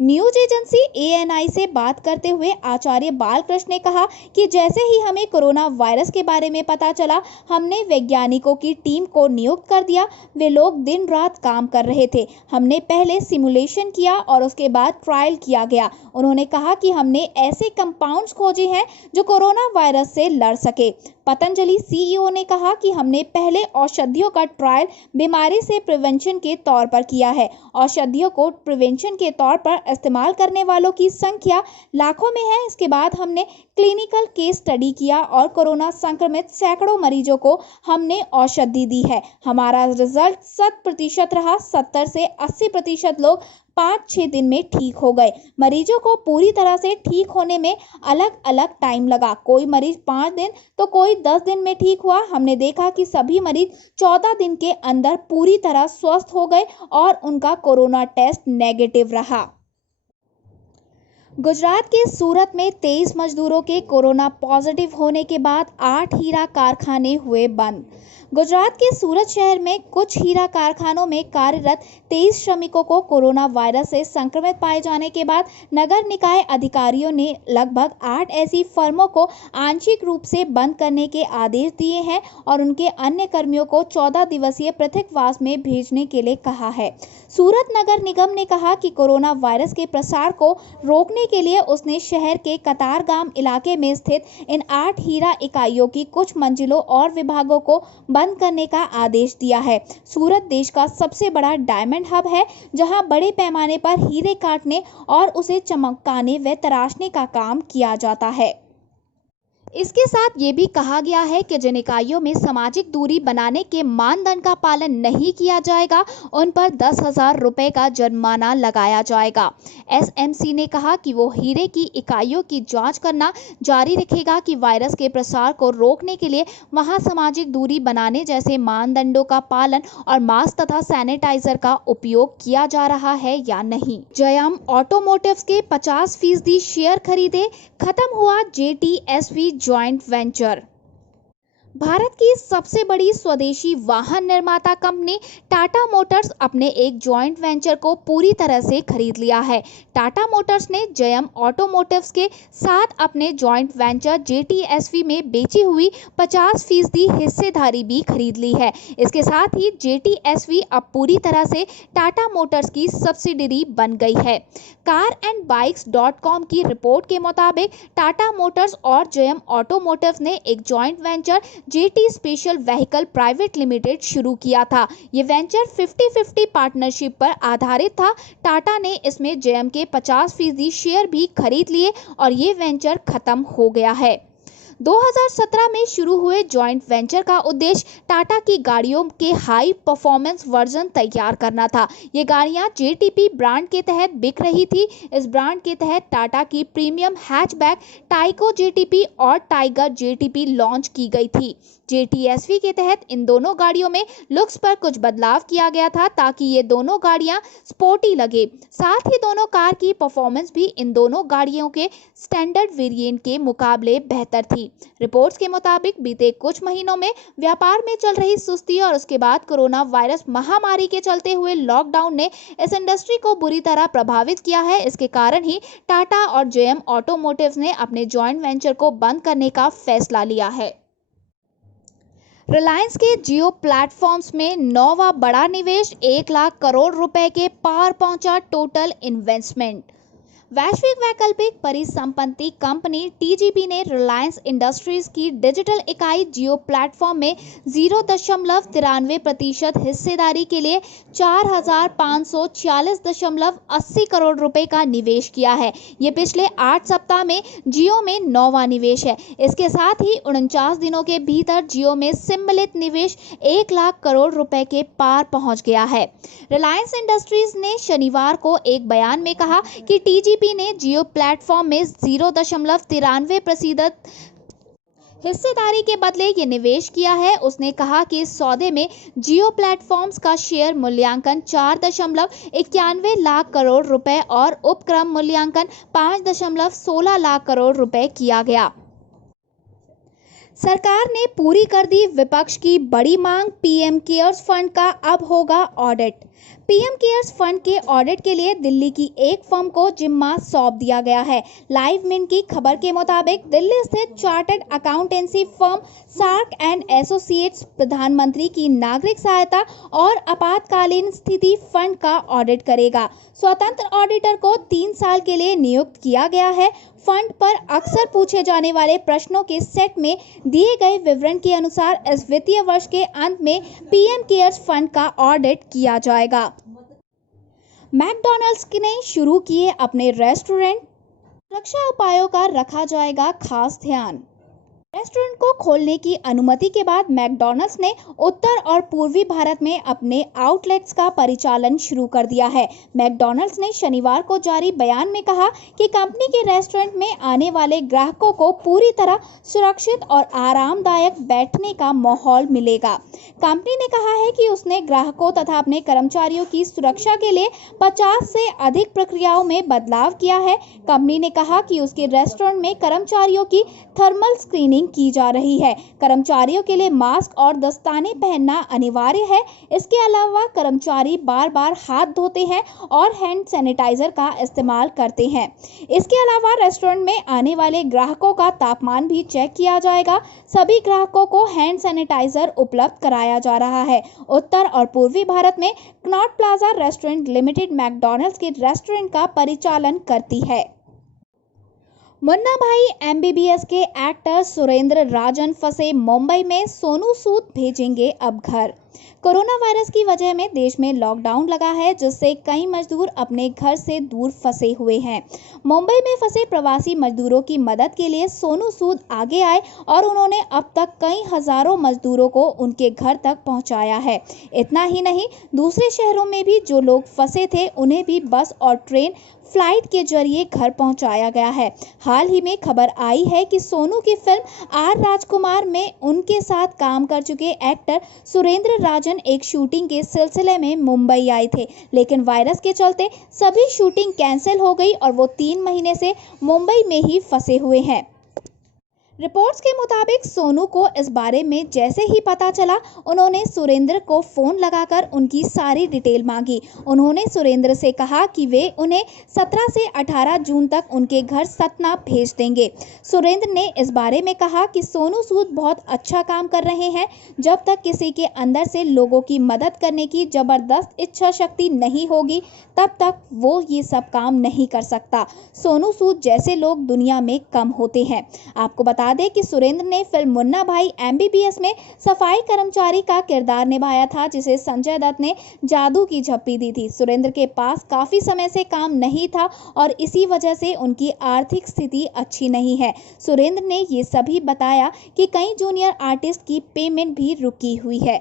न्यूज एजेंसी ANI से बात करते हुए आचार्य बालकृष्ण ने कहा कि जैसे ही हमें कोरोना वायरस के बारे में पता चला, हमने वैज्ञानिकों की टीम को नियुक्त कर दिया। वे लोग दिन रात काम कर रहे थे। हमने पहले सिमुलेशन किया और उसके बाद ट्रायल किया गया। उन्होंने कहा कि हमने ऐसे कंपाउंड्स खोजे हैं जो कोरोना वायरस से लड़ सके। पतंजलि CEO ने कहा कि हमने पहले औषधियों का ट्रायल बीमारी से प्रिवेंशन के तौर पर किया है। औषधियों को प्रिवेंशन के तौर पर इस्तेमाल करने वालों की संख्या लाखों में है। इसके बाद हमने क्लिनिकल केस स्टडी किया और कोरोना संक्रमित सैकड़ों मरीजों को हमने औषधि दी है। हमारा रिजल्ट 100% रहा। 70 से 80% लोग 5-6 दिन में ठीक हो गए। मरीजों को पूरी तरह से ठीक होने में अलग अलग टाइम लगा। कोई मरीज 5 दिन तो कोई 10 दिन में ठीक हुआ। हमने देखा कि सभी मरीज 14 दिन के अंदर पूरी तरह स्वस्थ हो गए और उनका कोरोना टेस्ट नेगेटिव रहा। गुजरात के सूरत में 23 मजदूरों के कोरोना पॉजिटिव होने के बाद 8 हीरा कारखाने हुए बंद। गुजरात के सूरत शहर में कुछ हीरा कारखानों में कार्यरत 23 श्रमिकों को कोरोना वायरस से संक्रमित पाए जाने के बाद नगर निकाय अधिकारियों ने लगभग 8 ऐसी फर्मों को आंशिक रूप से बंद करने के आदेश दिए हैं और उनके अन्य कर्मियों को 14 दिवसीय पृथकवास में भेजने के लिए कहा है। सूरत नगर निगम ने कहा कि कोरोना वायरस के प्रसार को रोकने के लिए उसने शहर के कतारगाम इलाके में स्थित इन 8 हीरा इकाइयों की कुछ मंजिलों और विभागों को बंद करने का आदेश दिया है। सूरत देश का सबसे बड़ा डायमंड हब है, जहां बड़े पैमाने पर हीरे काटने और उसे चमकाने व तराशने का काम किया जाता है। इसके साथ ये भी कहा गया है कि जिन इकाइयों में सामाजिक दूरी बनाने के मानदंड का पालन नहीं किया जाएगा, उन पर 10,000 रुपये का जुर्माना लगाया जाएगा। SMC ने कहा कि वो हीरे की इकाइयों की जांच करना जारी रखेगा कि वायरस के प्रसार को रोकने के लिए वहां सामाजिक दूरी बनाने जैसे मानदंडों का पालन और मास्क तथा सैनिटाइजर का उपयोग किया जा रहा है या नहीं। जयम ऑटोमोटिव्स के 50% शेयर खरीदे, खत्म हुआ JTSV जॉइंट वेंचर। भारत की सबसे बड़ी स्वदेशी वाहन निर्माता कंपनी टाटा मोटर्स अपने एक जॉइंट वेंचर को पूरी तरह से खरीद लिया है। टाटा मोटर्स ने जयम ऑटोमोटिव्स के साथ अपने जॉइंट वेंचर JTSV में बेची हुई 50% हिस्सेदारी भी खरीद ली है। इसके साथ ही JTSV अब पूरी तरह से टाटा मोटर्स की सब्सिडियरी बन गई है। car&bikes.com की रिपोर्ट के मुताबिक टाटा मोटर्स और जयम ऑटोमोटिव्स ने एक joint venture JT special vehicle private limited शुरू किया था। ये वेंचर 50-50 पार्टनरशिप पर आधारित था। टाटा ने इसमें जयम के 50% शेयर भी खरीद लिए और ये वेंचर खत्म हो गया है। 2017 में शुरू हुए जॉइंट वेंचर का उद्देश्य टाटा की गाड़ियों के हाई परफॉर्मेंस वर्जन तैयार करना था। ये गाड़ियां जेटीपी ब्रांड के तहत बिक रही थी। इस ब्रांड के तहत टाटा की प्रीमियम हैचबैक टाइको जेटीपी और टाइगर जेटीपी लॉन्च की गई थी। जेटीएसवी के तहत इन दोनों गाड़ियों में लुक्स पर कुछ बदलाव किया गया था ताकि ये दोनों गाड़ियां स्पोर्टी लगे। साथ ही दोनों कार की परफॉर्मेंस भी इन दोनों गाड़ियों के स्टैंडर्ड वेरिएंट के मुकाबले बेहतर थी। रिपोर्ट्स के मुताबिक बीते कुछ महीनों में व्यापार में चल रही सुस्ती और उसके बाद कोरोना वायरस महामारी के चलते हुए लॉकडाउन ने इस इंडस्ट्री को बुरी तरह प्रभावित किया है। इसके कारण ही टाटा और जेएम ऑटोमोटिव्स ने अपने जॉइंट वेंचर को बंद करने का फैसला लिया है। रिलायंस के जियो प्लेटफॉर्म्स में नौवां बड़ा निवेश, 1 लाख करोड़ रुपए के पार पहुंचा टोटल इन्वेस्टमेंट। वैश्विक वैकल्पिक परिसंपत्ति कंपनी टीजीपी ने रिलायंस इंडस्ट्रीज की डिजिटल इकाई जियो प्लेटफॉर्म में 0.93% हिस्सेदारी के लिए 4,546.80 करोड़ रुपए का निवेश किया है। ये पिछले 8 सप्ताह में जियो में नौवां निवेश है। इसके साथ ही 49 दिनों के भीतर जियो में सम्मिलित निवेश 1 लाख करोड़ रुपए के पार पहुंच गया है। रिलायंस इंडस्ट्रीज ने शनिवार को एक बयान में कहा कि टीजीपी ने जियो प्लेटफॉर्म में 0.93% हिस्सेदारी के बदले ये निवेश किया है। उसने कहा कि इस सौदे में जियो प्लेटफॉर्म्स का शेयर मूल्यांकन 4.91 लाख करोड़ रुपए और उपक्रम मूल्यांकन 5.16 लाख करोड़ रुपए किया गया। सरकार ने पूरी कर दी विपक्ष की बड़ी मांग, पीएम केयर्स फंड का अब होगा ऑडिट। पीएम केयर्स फंड के ऑडिट के लिए दिल्ली की एक फर्म को जिम्मा सौंप दिया गया है। लाइव मिंट की खबर के मुताबिक दिल्ली स्थित chartered accountancy firm SARC and associates प्रधानमंत्री की नागरिक सहायता और आपातकालीन स्थिति फंड का ऑडिट करेगा। स्वतंत्र ऑडिटर को 3 साल के लिए नियुक्त किया गया है। फंड पर अक्सर पूछे जाने वाले प्रश्नों के सेट में दिए गए विवरण के अनुसार इस वित्तीय वर्ष के अंत में पीएम केयर्स फंड का ऑडिट किया जाएगा। मैकडॉनल्ड्स ने शुरू किए अपने रेस्टोरेंट, सुरक्षा उपायों का रखा जाएगा खास ध्यान। रेस्टोरेंट को खोलने की अनुमति के बाद मैकडॉनल्ड्स ने उत्तर और पूर्वी भारत में अपने आउटलेट्स का परिचालन शुरू कर दिया है। मैकडॉनल्ड्स ने शनिवार को जारी बयान में कहा कि कंपनी के रेस्टोरेंट में आने वाले ग्राहकों को पूरी तरह सुरक्षित और आरामदायक बैठने का माहौल मिलेगा। कंपनी ने कहा है कि उसने ग्राहकों तथा अपने कर्मचारियों की सुरक्षा के लिए 50 से अधिक प्रक्रियाओं में बदलाव किया है। कंपनी ने कहा कि उसके रेस्टोरेंट में कर्मचारियों की थर्मल स्क्रीनिंग की जा रही है। कर्मचारियों के लिए मास्क और दस्ताने पहनना अनिवार्य है। इसके अलावा कर्मचारी बार-बार हाथ धोते हैं और हैंड सैनिटाइजर का इस्तेमाल करते हैं। इसके अलावा रेस्टोरेंट में आने वाले ग्राहकों का तापमान भी चेक किया जाएगा। सभी ग्राहकों को हैंड सैनिटाइजर उपलब्ध कराया जा रहा है। उत्तर और पूर्वी भारत में Connaught plaza restaurant limited McDonald's के रेस्टोरेंट का परिचालन करती है। मुन्ना भाई एमबीबीएस के एक्टर सुरेंद्र राजन फंसे मुंबई में, सोनू सूद भेजेंगे अब घर। कोरोना वायरस की वजह में देश में लॉकडाउन लगा है, जिससे कई मजदूर अपने घर से दूर फंसे हुए हैं। मुंबई में फंसे प्रवासी मजदूरों की मदद के लिए सोनू सूद आगे आए और उन्होंने अब तक कई हजारों मजदूरों को उनके घर तक पहुंचाया है। इतना ही नहीं, दूसरे शहरों में भी जो लोग फंसे थे उन्हें भी बस और ट्रेन फ्लाइट के जरिए घर पहुंचाया गया है। हाल ही में खबर आई है कि सोनू की फिल्म आर राजकुमार में उनके साथ काम कर चुके एक्टर सुरेंद्र राजन एक शूटिंग के सिलसिले में मुंबई आए थे, लेकिन वायरस के चलते सभी शूटिंग कैंसिल हो गई और वो 3 महीने से मुंबई में ही फंसे हुए हैं। रिपोर्ट्स के मुताबिक सोनू को इस बारे में जैसे ही पता चला, उन्होंने सुरेंद्र को फोन लगाकर उनकी सारी डिटेल मांगी। उन्होंने सुरेंद्र से कहा कि वे उन्हें 17 से 18 जून तक उनके घर सतना भेज देंगे। सुरेंद्र ने इस बारे में कहा कि सोनू सूद बहुत अच्छा काम कर रहे हैं। जब तक किसी के अंदर से लोगों की मदद करने की जबरदस्त इच्छा शक्ति नहीं होगी, तब तक वो ये सब काम नहीं कर सकता। सोनू सूद जैसे लोग दुनिया में कम होते हैं। आपको बता बता दें कि सुरेंद्र ने फिल्म मुन्ना भाई MBBS में सफाई कर्मचारी का किरदार निभाया था, जिसे संजय दत्त ने जादू की झप्पी दी थी। सुरेंद्र के पास काफी समय से काम नहीं था और इसी वजह से उनकी आर्थिक स्थिति अच्छी नहीं है। सुरेंद्र ने ये सभी बताया कि कई जूनियर आर्टिस्ट की पेमेंट भी रुकी हुई है।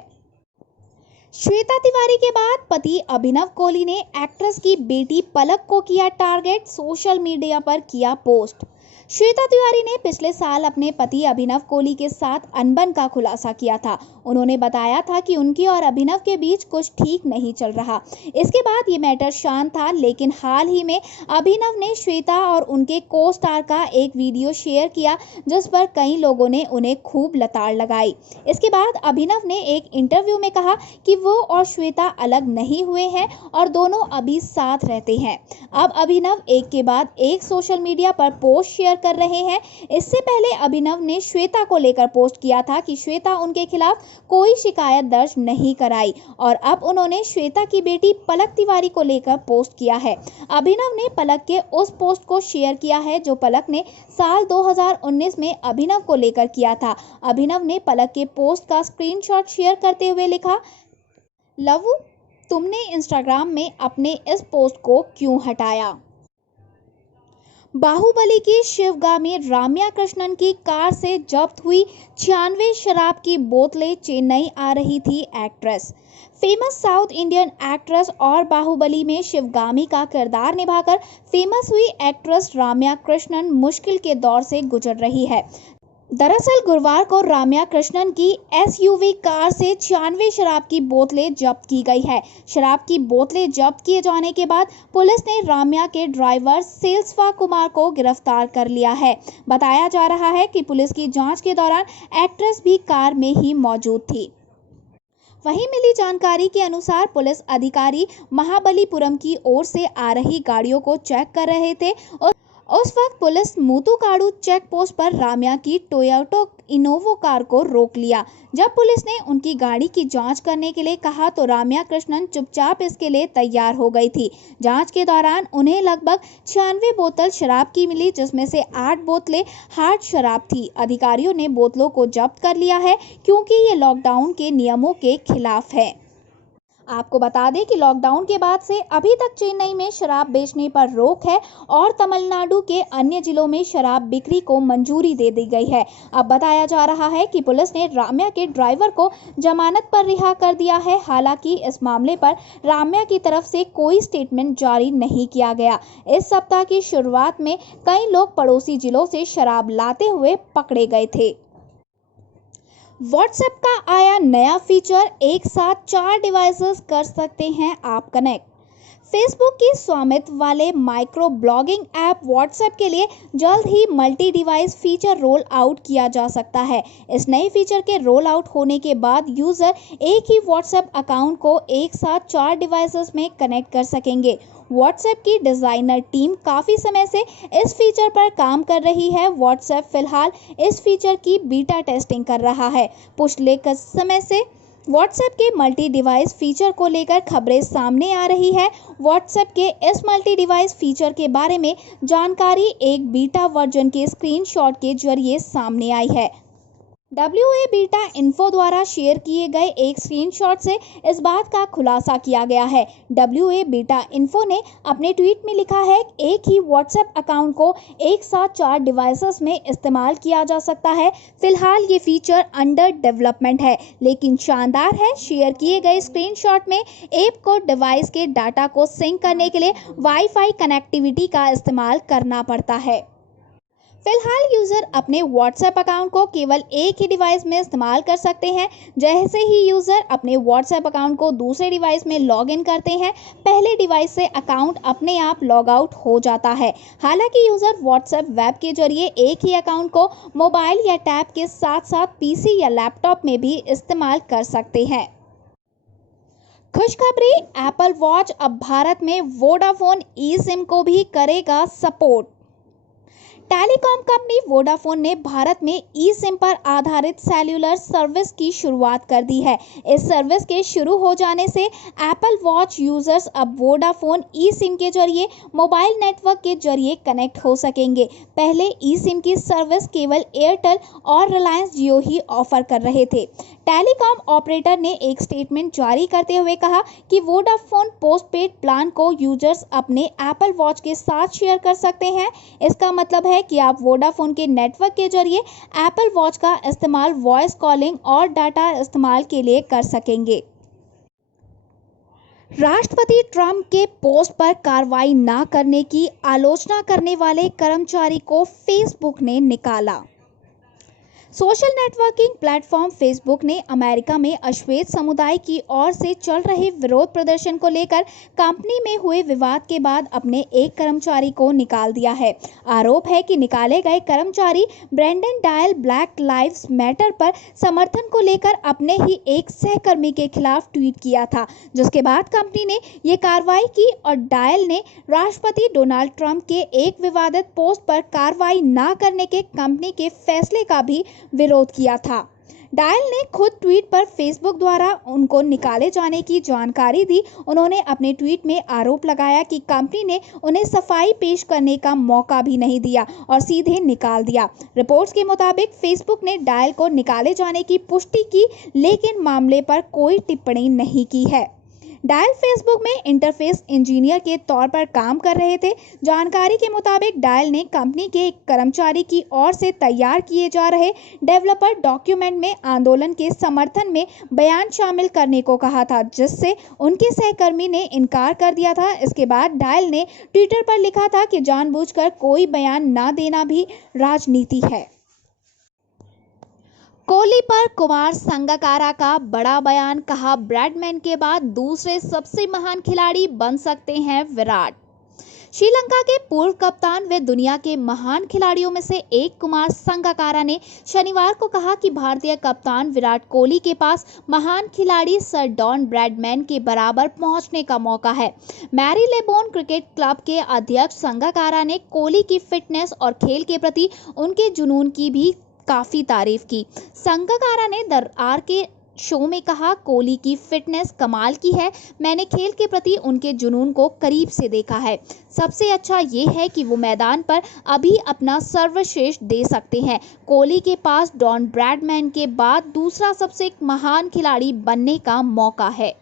श्वेता तिवारी के बाद पति अभिनव कोहली ने एक्ट्रेस की बेटी पलक को किया टारगेट, सोशल मीडिया पर किया पोस्ट। श्वेता तिवारी ने पिछले साल अपने पति अभिनव कोहली के साथ अनबन का खुलासा किया था। उन्होंने बताया था कि उनकी और अभिनव के बीच कुछ ठीक नहीं चल रहा। इसके बाद ये मैटर शांत था, लेकिन हाल ही में अभिनव ने श्वेता और उनके को स्टार का एक वीडियो शेयर किया, जिस पर कई लोगों ने उन्हें खूब लताड़ लगाई। इसके बाद अभिनव ने एक इंटरव्यू में कहा कि वो और श्वेता अलग नहीं हुए हैं और दोनों अभी साथ रहते हैं। अब अभिनव एक के बाद एक सोशल मीडिया पर पोस्ट शेयर कर रहे हैं। इससे पहले अभिनव ने श्वेता को लेकर पोस्ट किया था कि श्वेता उनके खिलाफ कोई शिकायत दर्ज नहीं कराई, और अब उन्होंने श्वेता की बेटी पलक तिवारी को लेकर पोस्ट किया है। अभिनव ने पलक के उस पोस्ट को शेयर किया है जो पलक ने साल 2019 में अभिनव को लेकर किया था। अभिनव ने पलक के पोस्ट का स्क्रीनशॉट शेयर करते हुए लिखा, लव, तुमने इंस्टाग्राम में अपने इस पोस्ट को क्यों हटाया। बाहुबली की शिवगामी राम्या कृष्णन की कार से जब्त हुई 96 शराब की बोतलें चेन्नई आ रही थी actress. Famous south Indian actress और बाहुबली में शिवगामी का किरदार निभाकर फेमस हुई एक्ट्रेस राम्या कृष्णन मुश्किल के दौर से गुजर रही है। दरअसल गुरुवार को राम्या कृष्णन की SUV कार से 96 शराब की बोतलें जब्त की गई है। शराब की बोतलें जब्त किए जाने के बाद पुलिस ने राम्या के ड्राइवर सेल्सवा कुमार को गिरफ्तार कर लिया है। बताया जा रहा है कि पुलिस की जांच के दौरान एक्ट्रेस भी कार में ही मौजूद थी। वहीं मिली जानकारी के अनुसार पुलिस अधिकारी महाबलीपुरम की ओर से आ रही गाड़ियों को चेक कर रहे थे और उस वक्त पुलिस मुतुकाडु चेक पोस्ट पर राम्या की टोयोटा इनोवा कार को रोक लिया। जब पुलिस ने उनकी गाड़ी की जांच करने के लिए कहा तो राम्या कृष्णन चुपचाप इसके लिए तैयार हो गई थी। जांच के दौरान उन्हें लगभग 96 बोतल शराब की मिली, जिसमें से 8 बोतलें हार्ड शराब थी। अधिकारियों ने बोतलों को जब्त कर लिया है क्योंकि ये लॉकडाउन के नियमों के खिलाफ है। आपको बता दें कि लॉकडाउन के बाद से अभी तक चेन्नई में शराब बेचने पर रोक है और तमिलनाडु के अन्य जिलों में शराब बिक्री को मंजूरी दे दी गई है। अब बताया जा रहा है कि पुलिस ने राम्या के ड्राइवर को जमानत पर रिहा कर दिया है। हालांकि इस मामले पर राम्या की तरफ से कोई स्टेटमेंट जारी नहीं किया गया। इस सप्ताह की शुरुआत में कई लोग पड़ोसी जिलों से शराब लाते हुए पकड़े गए थे। व्हाट्सएप का आया नया फीचर, एक साथ 4 डिवाइसेस कर सकते हैं आप कनेक्ट। फेसबुक की स्वामित्व वाले माइक्रो ब्लॉगिंग ऐप व्हाट्सएप के लिए जल्द ही multi device feature roll out किया जा सकता है। इस नए फीचर के रोल आउट होने के बाद यूजर एक ही व्हाट्सएप अकाउंट को एक साथ 4 डिवाइसेस में कनेक्ट कर सकेंगे। व्हाट्सएप की डिजाइनर टीम काफी समय से इस फीचर पर काम कर रही है। व्हाट्सएप फिलहाल इस फीचर की बीटा टेस्टिंग कर रहा है। पिछले कुछ समय से व्हाट्सएप के मल्टी डिवाइस फीचर को लेकर खबरें सामने आ रही है। व्हाट्सएप के इस मल्टी डिवाइस फीचर के बारे में जानकारी एक बीटा वर्जन के स्क्रीनशॉट के जरिए सामने आई है। WA बीटा इन्फो द्वारा शेयर किए गए एक स्क्रीनशॉट से इस बात का खुलासा किया गया है। WA बीटा इन्फो ने अपने ट्वीट में लिखा है, एक ही व्हाट्सएप अकाउंट को एक साथ 4 डिवाइसेस में इस्तेमाल किया जा सकता है। फिलहाल ये फीचर अंडर डेवलपमेंट है, लेकिन शानदार है। शेयर किए गए स्क्रीनशॉट में ऐप को डिवाइस के डाटा को सिंक करने के लिए वाईफाई कनेक्टिविटी का इस्तेमाल करना पड़ता है। फिलहाल यूजर अपने व्हाट्सएप अकाउंट को केवल एक ही डिवाइस में इस्तेमाल कर सकते हैं। जैसे ही यूजर अपने व्हाट्सएप अकाउंट को दूसरे डिवाइस में लॉगिन करते हैं, पहले डिवाइस से अकाउंट अपने आप लॉग आउट हो जाता है। हालांकि यूजर व्हाट्सएप वेब के जरिए एक ही अकाउंट को मोबाइल या टैब के साथ साथ PC या लैपटॉप में भी इस्तेमाल कर सकते हैं। खुशखबरी, एप्पल वॉच अब भारत में वोडाफोन eSIM को भी करेगा सपोर्ट। टेलीकॉम कंपनी वोडाफोन ने भारत में ई सिम पर आधारित सेल्युलर सर्विस की शुरुआत कर दी है। इस सर्विस के शुरू हो जाने से एप्पल वॉच यूजर्स अब वोडाफोन ई सिम के जरिए मोबाइल नेटवर्क के जरिए कनेक्ट हो सकेंगे। पहले ई सिम की सर्विस केवल एयरटेल और रिलायंस जियो ही ऑफर कर रहे थे। टेलीकॉम ऑपरेटर ने एक स्टेटमेंट जारी करते हुए कहा कि वोडाफोन पोस्टपेड प्लान को यूजर्स अपने एप्पल वॉच के साथ शेयर कर सकते हैं। इसका मतलब है कि आप वोडाफोन के नेटवर्क के जरिए एप्पल वॉच का इस्तेमाल वॉइस कॉलिंग और डाटा इस्तेमाल के लिए कर सकेंगे। राष्ट्रपति ट्रंप के पोस्ट पर कार्रवाई न करने की आलोचना करने वाले कर्मचारी को फेसबुक ने निकाला। सोशल नेटवर्किंग प्लेटफॉर्म फेसबुक ने अमेरिका में अश्वेत समुदाय की ओर से चल रहे विरोध प्रदर्शन को लेकर कंपनी में हुए विवाद के बाद अपने एक कर्मचारी को निकाल दिया है। आरोप है कि निकाले गए कर्मचारी Brendan Dial black lives matter पर समर्थन को लेकर अपने ही एक सहकर्मी के खिलाफ ट्वीट किया था, जिसके बाद कंपनी ने ये कार्रवाई की और डायल ने राष्ट्रपति डोनाल्ड ट्रंप के एक विवादित पोस्ट पर कार्रवाई न करने के कंपनी के फैसले का भी विरोध किया था। डायल ने खुद ट्वीट पर फेसबुक द्वारा उनको निकाले जाने की जानकारी दी। उन्होंने अपने ट्वीट में आरोप लगाया कि कंपनी ने उन्हें सफाई पेश करने का मौका भी नहीं दिया और सीधे निकाल दिया। रिपोर्ट्स के मुताबिक फेसबुक ने डायल को निकाले जाने की पुष्टि की, लेकिन मामले पर कोई टिप्पणी नहीं की है। डायल फेसबुक में इंटरफेस इंजीनियर के तौर पर काम कर रहे थे। जानकारी के मुताबिक डायल ने कंपनी के एक कर्मचारी की ओर से तैयार किए जा रहे डेवलपर डॉक्यूमेंट में आंदोलन के समर्थन में बयान शामिल करने को कहा था, जिससे उनके सहकर्मी ने इनकार कर दिया था। इसके बाद डायल ने ट्विटर पर लिखा था कि जानबूझकर कोई बयान न देना भी राजनीति है। कोहली पर कुमार संगकारा का बड़ा बयान, कहा ब्रैडमैन के बाद दूसरे सबसे महान खिलाड़ी बन सकते हैं विराट। श्रीलंका के पूर्व कप्तान व दुनिया के महान खिलाड़ियों में से एक कुमार संगकारा ने शनिवार को कहा कि भारतीय कप्तान विराट कोहली के पास महान खिलाड़ी सर डॉन ब्रैडमैन के बराबर पहुंचने का मौका है। मैरीलेबोन क्रिकेट क्लब के अध्यक्ष संगकारा ने कोहली की फिटनेस और खेल के प्रति उनके जुनून की भी काफी तारीफ की। संगकारा ने द आर के शो में कहा, कोहली की फिटनेस कमाल की है। मैंने खेल के प्रति उनके जुनून को करीब से देखा है। सबसे अच्छा ये है कि वो मैदान पर अभी अपना सर्वश्रेष्ठ दे सकते हैं। कोहली के पास डॉन ब्रैडमैन के बाद दूसरा सबसे महान खिलाड़ी बनने का मौका है।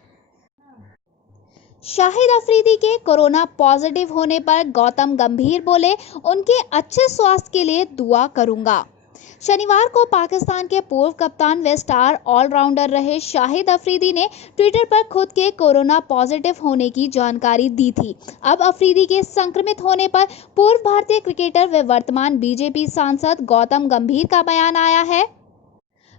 शाहिद अफरीदी के कोरोना पॉजिटिव होने पर गौतम गंभीर बोले, उनके अच्छे स्वास्थ्य के लिए दुआ करूंगा। शनिवार को पाकिस्तान के पूर्व कप्तान व स्टार ऑलराउंडर रहे शाहिद अफरीदी ने ट्विटर पर खुद के कोरोना पॉजिटिव होने की जानकारी दी थी। अब अफरीदी के संक्रमित होने पर पूर्व भारतीय क्रिकेटर व वर्तमान बीजेपी सांसद गौतम गंभीर का बयान आया है।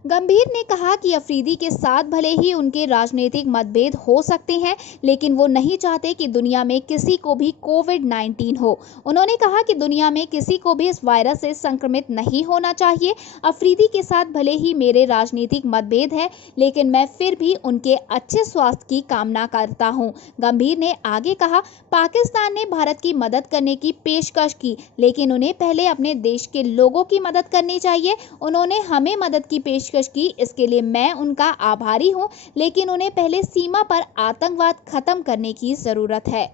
गंभीर ने कहा कि अफरीदी के साथ भले ही उनके राजनीतिक मतभेद हो सकते हैं, लेकिन वो नहीं चाहते कि दुनिया में किसी को भी कोविड-19 हो। उन्होंने कहा कि दुनिया में किसी को भी इस वायरस से संक्रमित नहीं होना चाहिए। अफरीदी के साथ भले ही मेरे राजनीतिक मतभेद हैं, लेकिन मैं फिर भी उनके अच्छे स्वास्थ्य की कामना करता हूं। गंभीर ने आगे कहा, पाकिस्तान ने भारत की मदद करने की पेशकश की, लेकिन उन्हें पहले अपने देश के लोगों की मदद करनी चाहिए। उन्होंने हमें मदद की पेशकश की, इसके लिए मैं उनका आभारी हूं, लेकिन उन्हें पहले सीमा पर आतंकवाद खत्म करने की जरूरत है।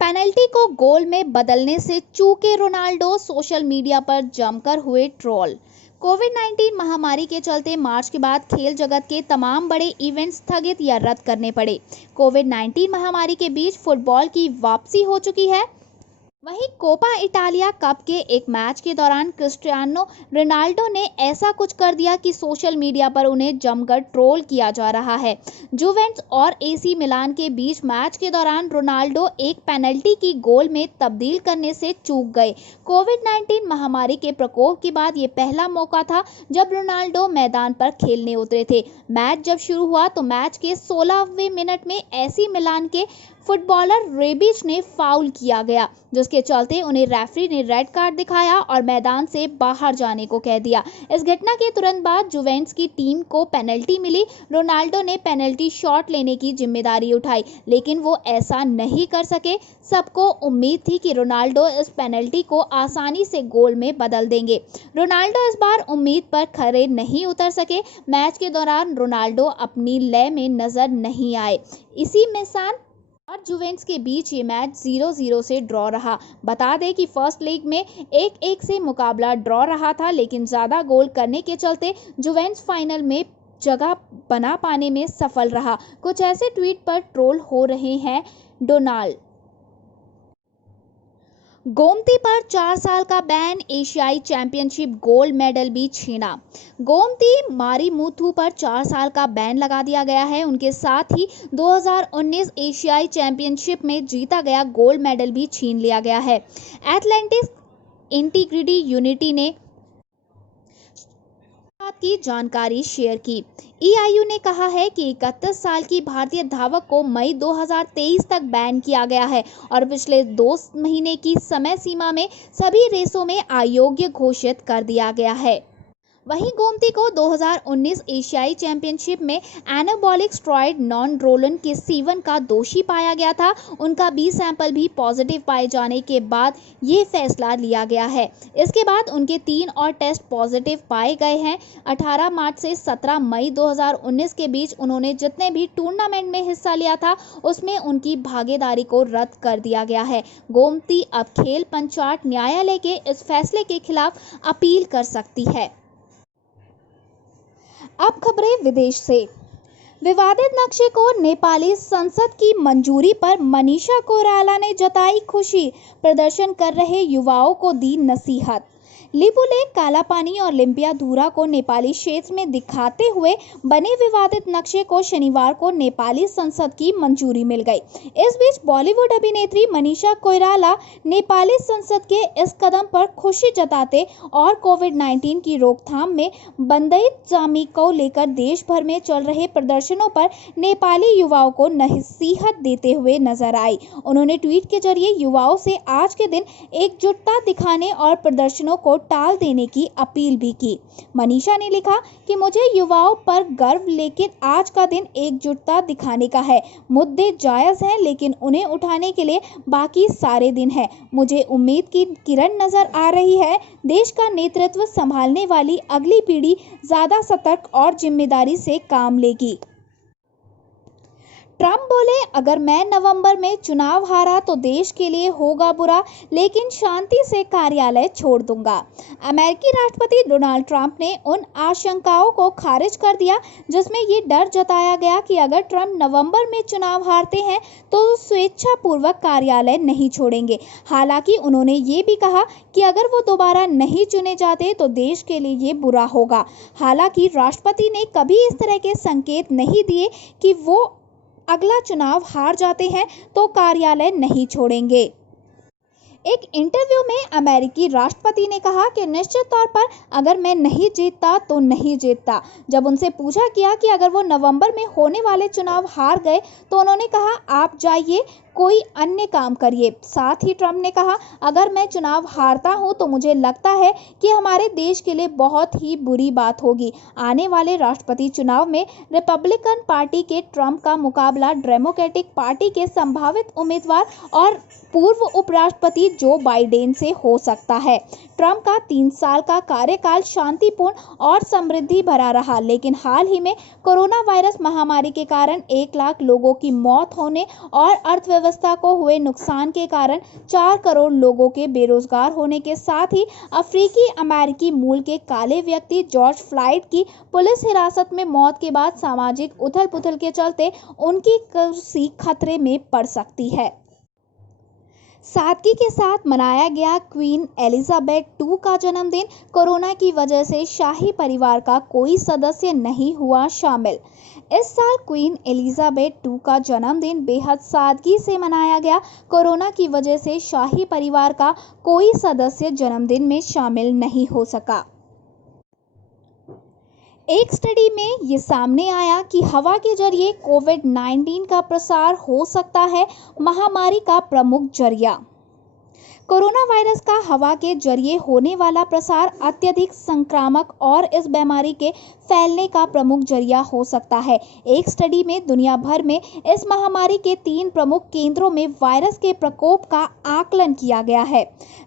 पेनल्टी को गोल में बदलने से चूके रोनाल्डो, सोशल मीडिया पर जमकर हुए ट्रोल। कोविड-19 महामारी के चलते मार्च के बाद खेल जगत के तमाम बड़े इवेंट्स स्थगित या रद्द करने पड़े। कोविड-19 महामारी के बीच फुटबॉल की वापसी हो चुकी है। वहीं कोपा इटालिया कप के एक मैच के दौरान क्रिस्टियानो रोनाल्डो ने ऐसा कुछ कर दिया कि सोशल मीडिया पर उन्हें जमकर ट्रोल किया जा रहा है। जुवेंटस और एसी मिलान के बीच मैच के दौरान रोनाल्डो एक पेनल्टी की गोल में तब्दील करने से चूक गए। कोविड-19 महामारी के प्रकोप के बाद ये पहला मौका था जब रोनाल्डो मैदान पर खेलने उतरे थे। मैच जब शुरू हुआ तो मैच के 16वें मिनट में एसी मिलान के फुटबॉलर रेबिच ने फाउल किया गया, जिसके जिसके चलते उन्हें रेफरी ने रेड कार्ड दिखाया और मैदान से बाहर जाने को कह दिया। इस घटना के तुरंत बाद जुवेंटस की टीम को पेनल्टी मिली। रोनाल्डो ने पेनल्टी शॉट लेने की जिम्मेदारी उठाई, लेकिन वो ऐसा नहीं कर सके। सबको उम्मीद थी कि रोनाल्डो इस पेनल्टी को आसानी से गोल में बदल देंगे। रोनाल्डो इस बार उम्मीद पर खरे नहीं उतर सके। मैच के दौरान रोनाल्डो अपनी लय में नजर नहीं आए। इसी में और जुवेंटस के बीच ये मैच 0-0 से ड्रॉ रहा। बता दें कि फर्स्ट लेग में 1-1 से मुकाबला ड्रॉ रहा था, लेकिन ज़्यादा गोल करने के चलते जुवेंटस फाइनल में जगह बना पाने में सफल रहा। कुछ ऐसे ट्वीट पर ट्रोल हो रहे हैं डोनाल्ड। गोमती पर 4 साल का बैन, एशियाई चैंपियनशिप गोल्ड मेडल भी छीना। गोमती मारीमुथु पर 4 साल का बैन लगा दिया गया है। उनके साथ ही 2019 एशियाई चैंपियनशिप में जीता गया गोल्ड मेडल भी छीन लिया गया है। एथलेटिक्स इंटीग्रिटी यूनिटी ने की जानकारी शेयर की। EIU ने कहा है कि 31 साल की भारतीय धावक को मई 2023 तक बैन किया गया है और पिछले 2 महीने की समय सीमा में सभी रेसों में अयोग्य घोषित कर दिया गया है। वहीं गोमती को 2019 एशियाई चैंपियनशिप में एनाबॉलिक स्टेरॉयड नॉन-रोलन के सेवन का दोषी पाया गया था। उनका बी सैंपल भी पॉजिटिव पाए जाने के बाद ये फैसला लिया गया है। इसके बाद उनके 3 और टेस्ट पॉजिटिव पाए गए हैं। 18 मार्च से 17 मई 2019 के बीच उन्होंने जितने भी टूर्नामेंट में हिस्सा लिया था उसमें उनकी भागीदारी को रद्द कर दिया गया है। गोमती अब खेल पंचायत न्यायालय के इस फैसले के खिलाफ अपील कर सकती है। अब खबरें विदेश से। विवादित नक्शे को नेपाली संसद की मंजूरी पर मनीषा कोइराला ने जताई खुशी। प्रदर्शन कर रहे युवाओं को दी नसीहत। लिपुलेख, कालापानी और लिम्पियाधुरा को नेपाली क्षेत्र में दिखाते हुए बने विवादित नक्शे को शनिवार को नेपाली संसद की मंजूरी मिल गई। इस बीच बॉलीवुड अभिनेत्री मनीषा कोइराला नेपाली संसद के इस कदम पर खुशी जताते और कोविड-19 की रोकथाम में बंदइत जामी को लेकर देश भर में चल रहे प्रदर्शनों पर नेपाली युवाओं को नसीहत देते हुए नजर आई। उन्होंने ट्वीट के जरिए युवाओं से आज के दिन एकजुटता दिखाने और प्रदर्शनों को टाल देने की अपील भी की। मनीषा ने लिखा कि मुझे युवाओं पर गर्व, लेकिन आज का दिन एकजुटता दिखाने का है। मुद्दे जायज हैं, लेकिन उन्हें उठाने के लिए बाकी सारे दिन हैं। मुझे उम्मीद की किरण नजर आ रही है। देश का नेतृत्व संभालने वाली अगली पीढ़ी ज्यादा सतर्क और जिम्मेदारी से काम लेगी। ट्रंप बोले, अगर मैं नवंबर में चुनाव हारा तो देश के लिए होगा बुरा, लेकिन शांति से कार्यालय छोड़ दूंगा। अमेरिकी राष्ट्रपति डोनाल्ड ट्रंप ने उन आशंकाओं को खारिज कर दिया जिसमें ये डर जताया गया कि अगर ट्रंप नवंबर में चुनाव हारते हैं तो स्वेच्छापूर्वक कार्यालय नहीं छोड़ेंगे। हालांकि उन्होंने ये भी कहा कि अगर वो दोबारा नहीं चुने जाते तो देश के लिए ये बुरा होगा। हालांकि राष्ट्रपति ने कभी इस तरह के संकेत नहीं दिए कि वो अगला चुनाव हार जाते हैं तो कार्यालय नहीं छोड़ेंगे। एक इंटरव्यू में अमेरिकी राष्ट्रपति ने कहा कि निश्चित तौर पर अगर मैं नहीं जीतता तो नहीं जीतता। जब उनसे पूछा गया कि अगर वो नवंबर में होने वाले चुनाव हार गए तो उन्होंने कहा, आप जाइए, कोई अन्य काम करिए। साथ ही ट्रंप ने कहा, अगर मैं चुनाव हारता हूं तो मुझे लगता है कि हमारे देश के लिए बहुत ही बुरी बात होगी। आने वाले राष्ट्रपति चुनाव में रिपब्लिकन पार्टी के ट्रंप का मुकाबला डेमोक्रेटिक पार्टी के संभावित उम्मीदवार और पूर्व उपराष्ट्रपति जो बाइडेन से हो सकता है। ट्रंप का 3 साल का कार्यकाल शांतिपूर्ण और समृद्धि भरा रहा, लेकिन हाल ही में कोरोना वायरस महामारी के कारण 1 लाख लोगों की मौत होने और अर्थव्यवस्था को हुए नुकसान के कारण 4 करोड़ लोगों के बेरोजगार होने के साथ ही अफ्रीकी अमेरिकी मूल के काले व्यक्ति जॉर्ज फ्लॉयड की पुलिस हिरासत में मौत के बाद सामाजिक उथल-पुथल के चलते उनकी कुर्सी खतरे में पड़ सकती है। सादगी के साथ मनाया गया क्वीन एलिजाबेथ II का जन्मदिन। कोरोना की वजह से शाही परिवार का कोई सदस्य नहीं हुआ शामिल। इस साल क्वीन एलिजाबेथ II का जन्मदिन बेहद सादगी से मनाया गया। कोरोना की वजह से शाही परिवार का कोई सदस्य जन्मदिन में शामिल नहीं हो सका। एक स्टडी में ये सामने आया कि हवा के जरिए कोविड-19 का प्रसार हो सकता है महामारी का प्रमुख जरिया। कोरोना वायरस का हवा के जरिए होने वाला प्रसार अत्यधिक संक्रामक और इस बीमारी के फैलने का प्रमुख जरिया हो सकता है। एक स्टडी में दुनिया भर में इस महामारी के 3 प्रमुख केंद्रों में वायरस के प्रकोप का आकलन किया गया है।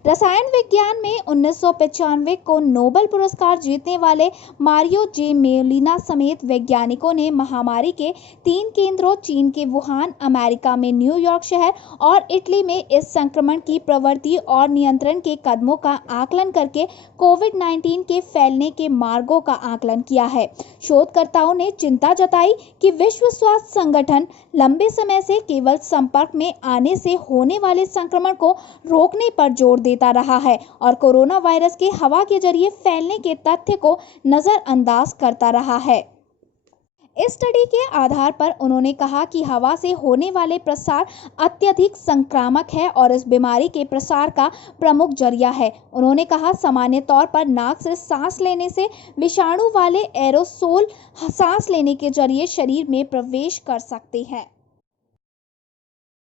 रसायन विज्ञान में 1995 को नोबेल पुरस्कार जीतने वाले मारियो जे मोलिना समेत वैज्ञानिकों ने महामारी के 3 केंद्रों चीन के वुहान, अमेरिका में न्यूयॉर्क शहर और इटली में इस संक्रमण की प्रवृत्ति और नियंत्रण के कदमों का आकलन करके कोविड-19 के फैलने के मार्गों का आकलन किया है। शोधकर्ताओं ने चिंता जताई कि विश्व स्वास्थ्य संगठन लंबे समय से केवल संपर्क में आने से होने वाले संक्रमण को रोकने पर जोर देता रहा है और कोरोना वायरस के हवा के जरिए फैलने के तथ्य को नजरअंदाज करता रहा है। इस स्टडी के आधार पर उन्होंने कहा कि हवा से होने वाले प्रसार अत्यधिक संक्रामक है और इस बीमारी के प्रसार का प्रमुख जरिया है। उन्होंने कहा, सामान्य तौर पर नाक से सांस लेने से विषाणु वाले एरोसोल सांस लेने के जरिए शरीर में प्रवेश कर सकते हैं।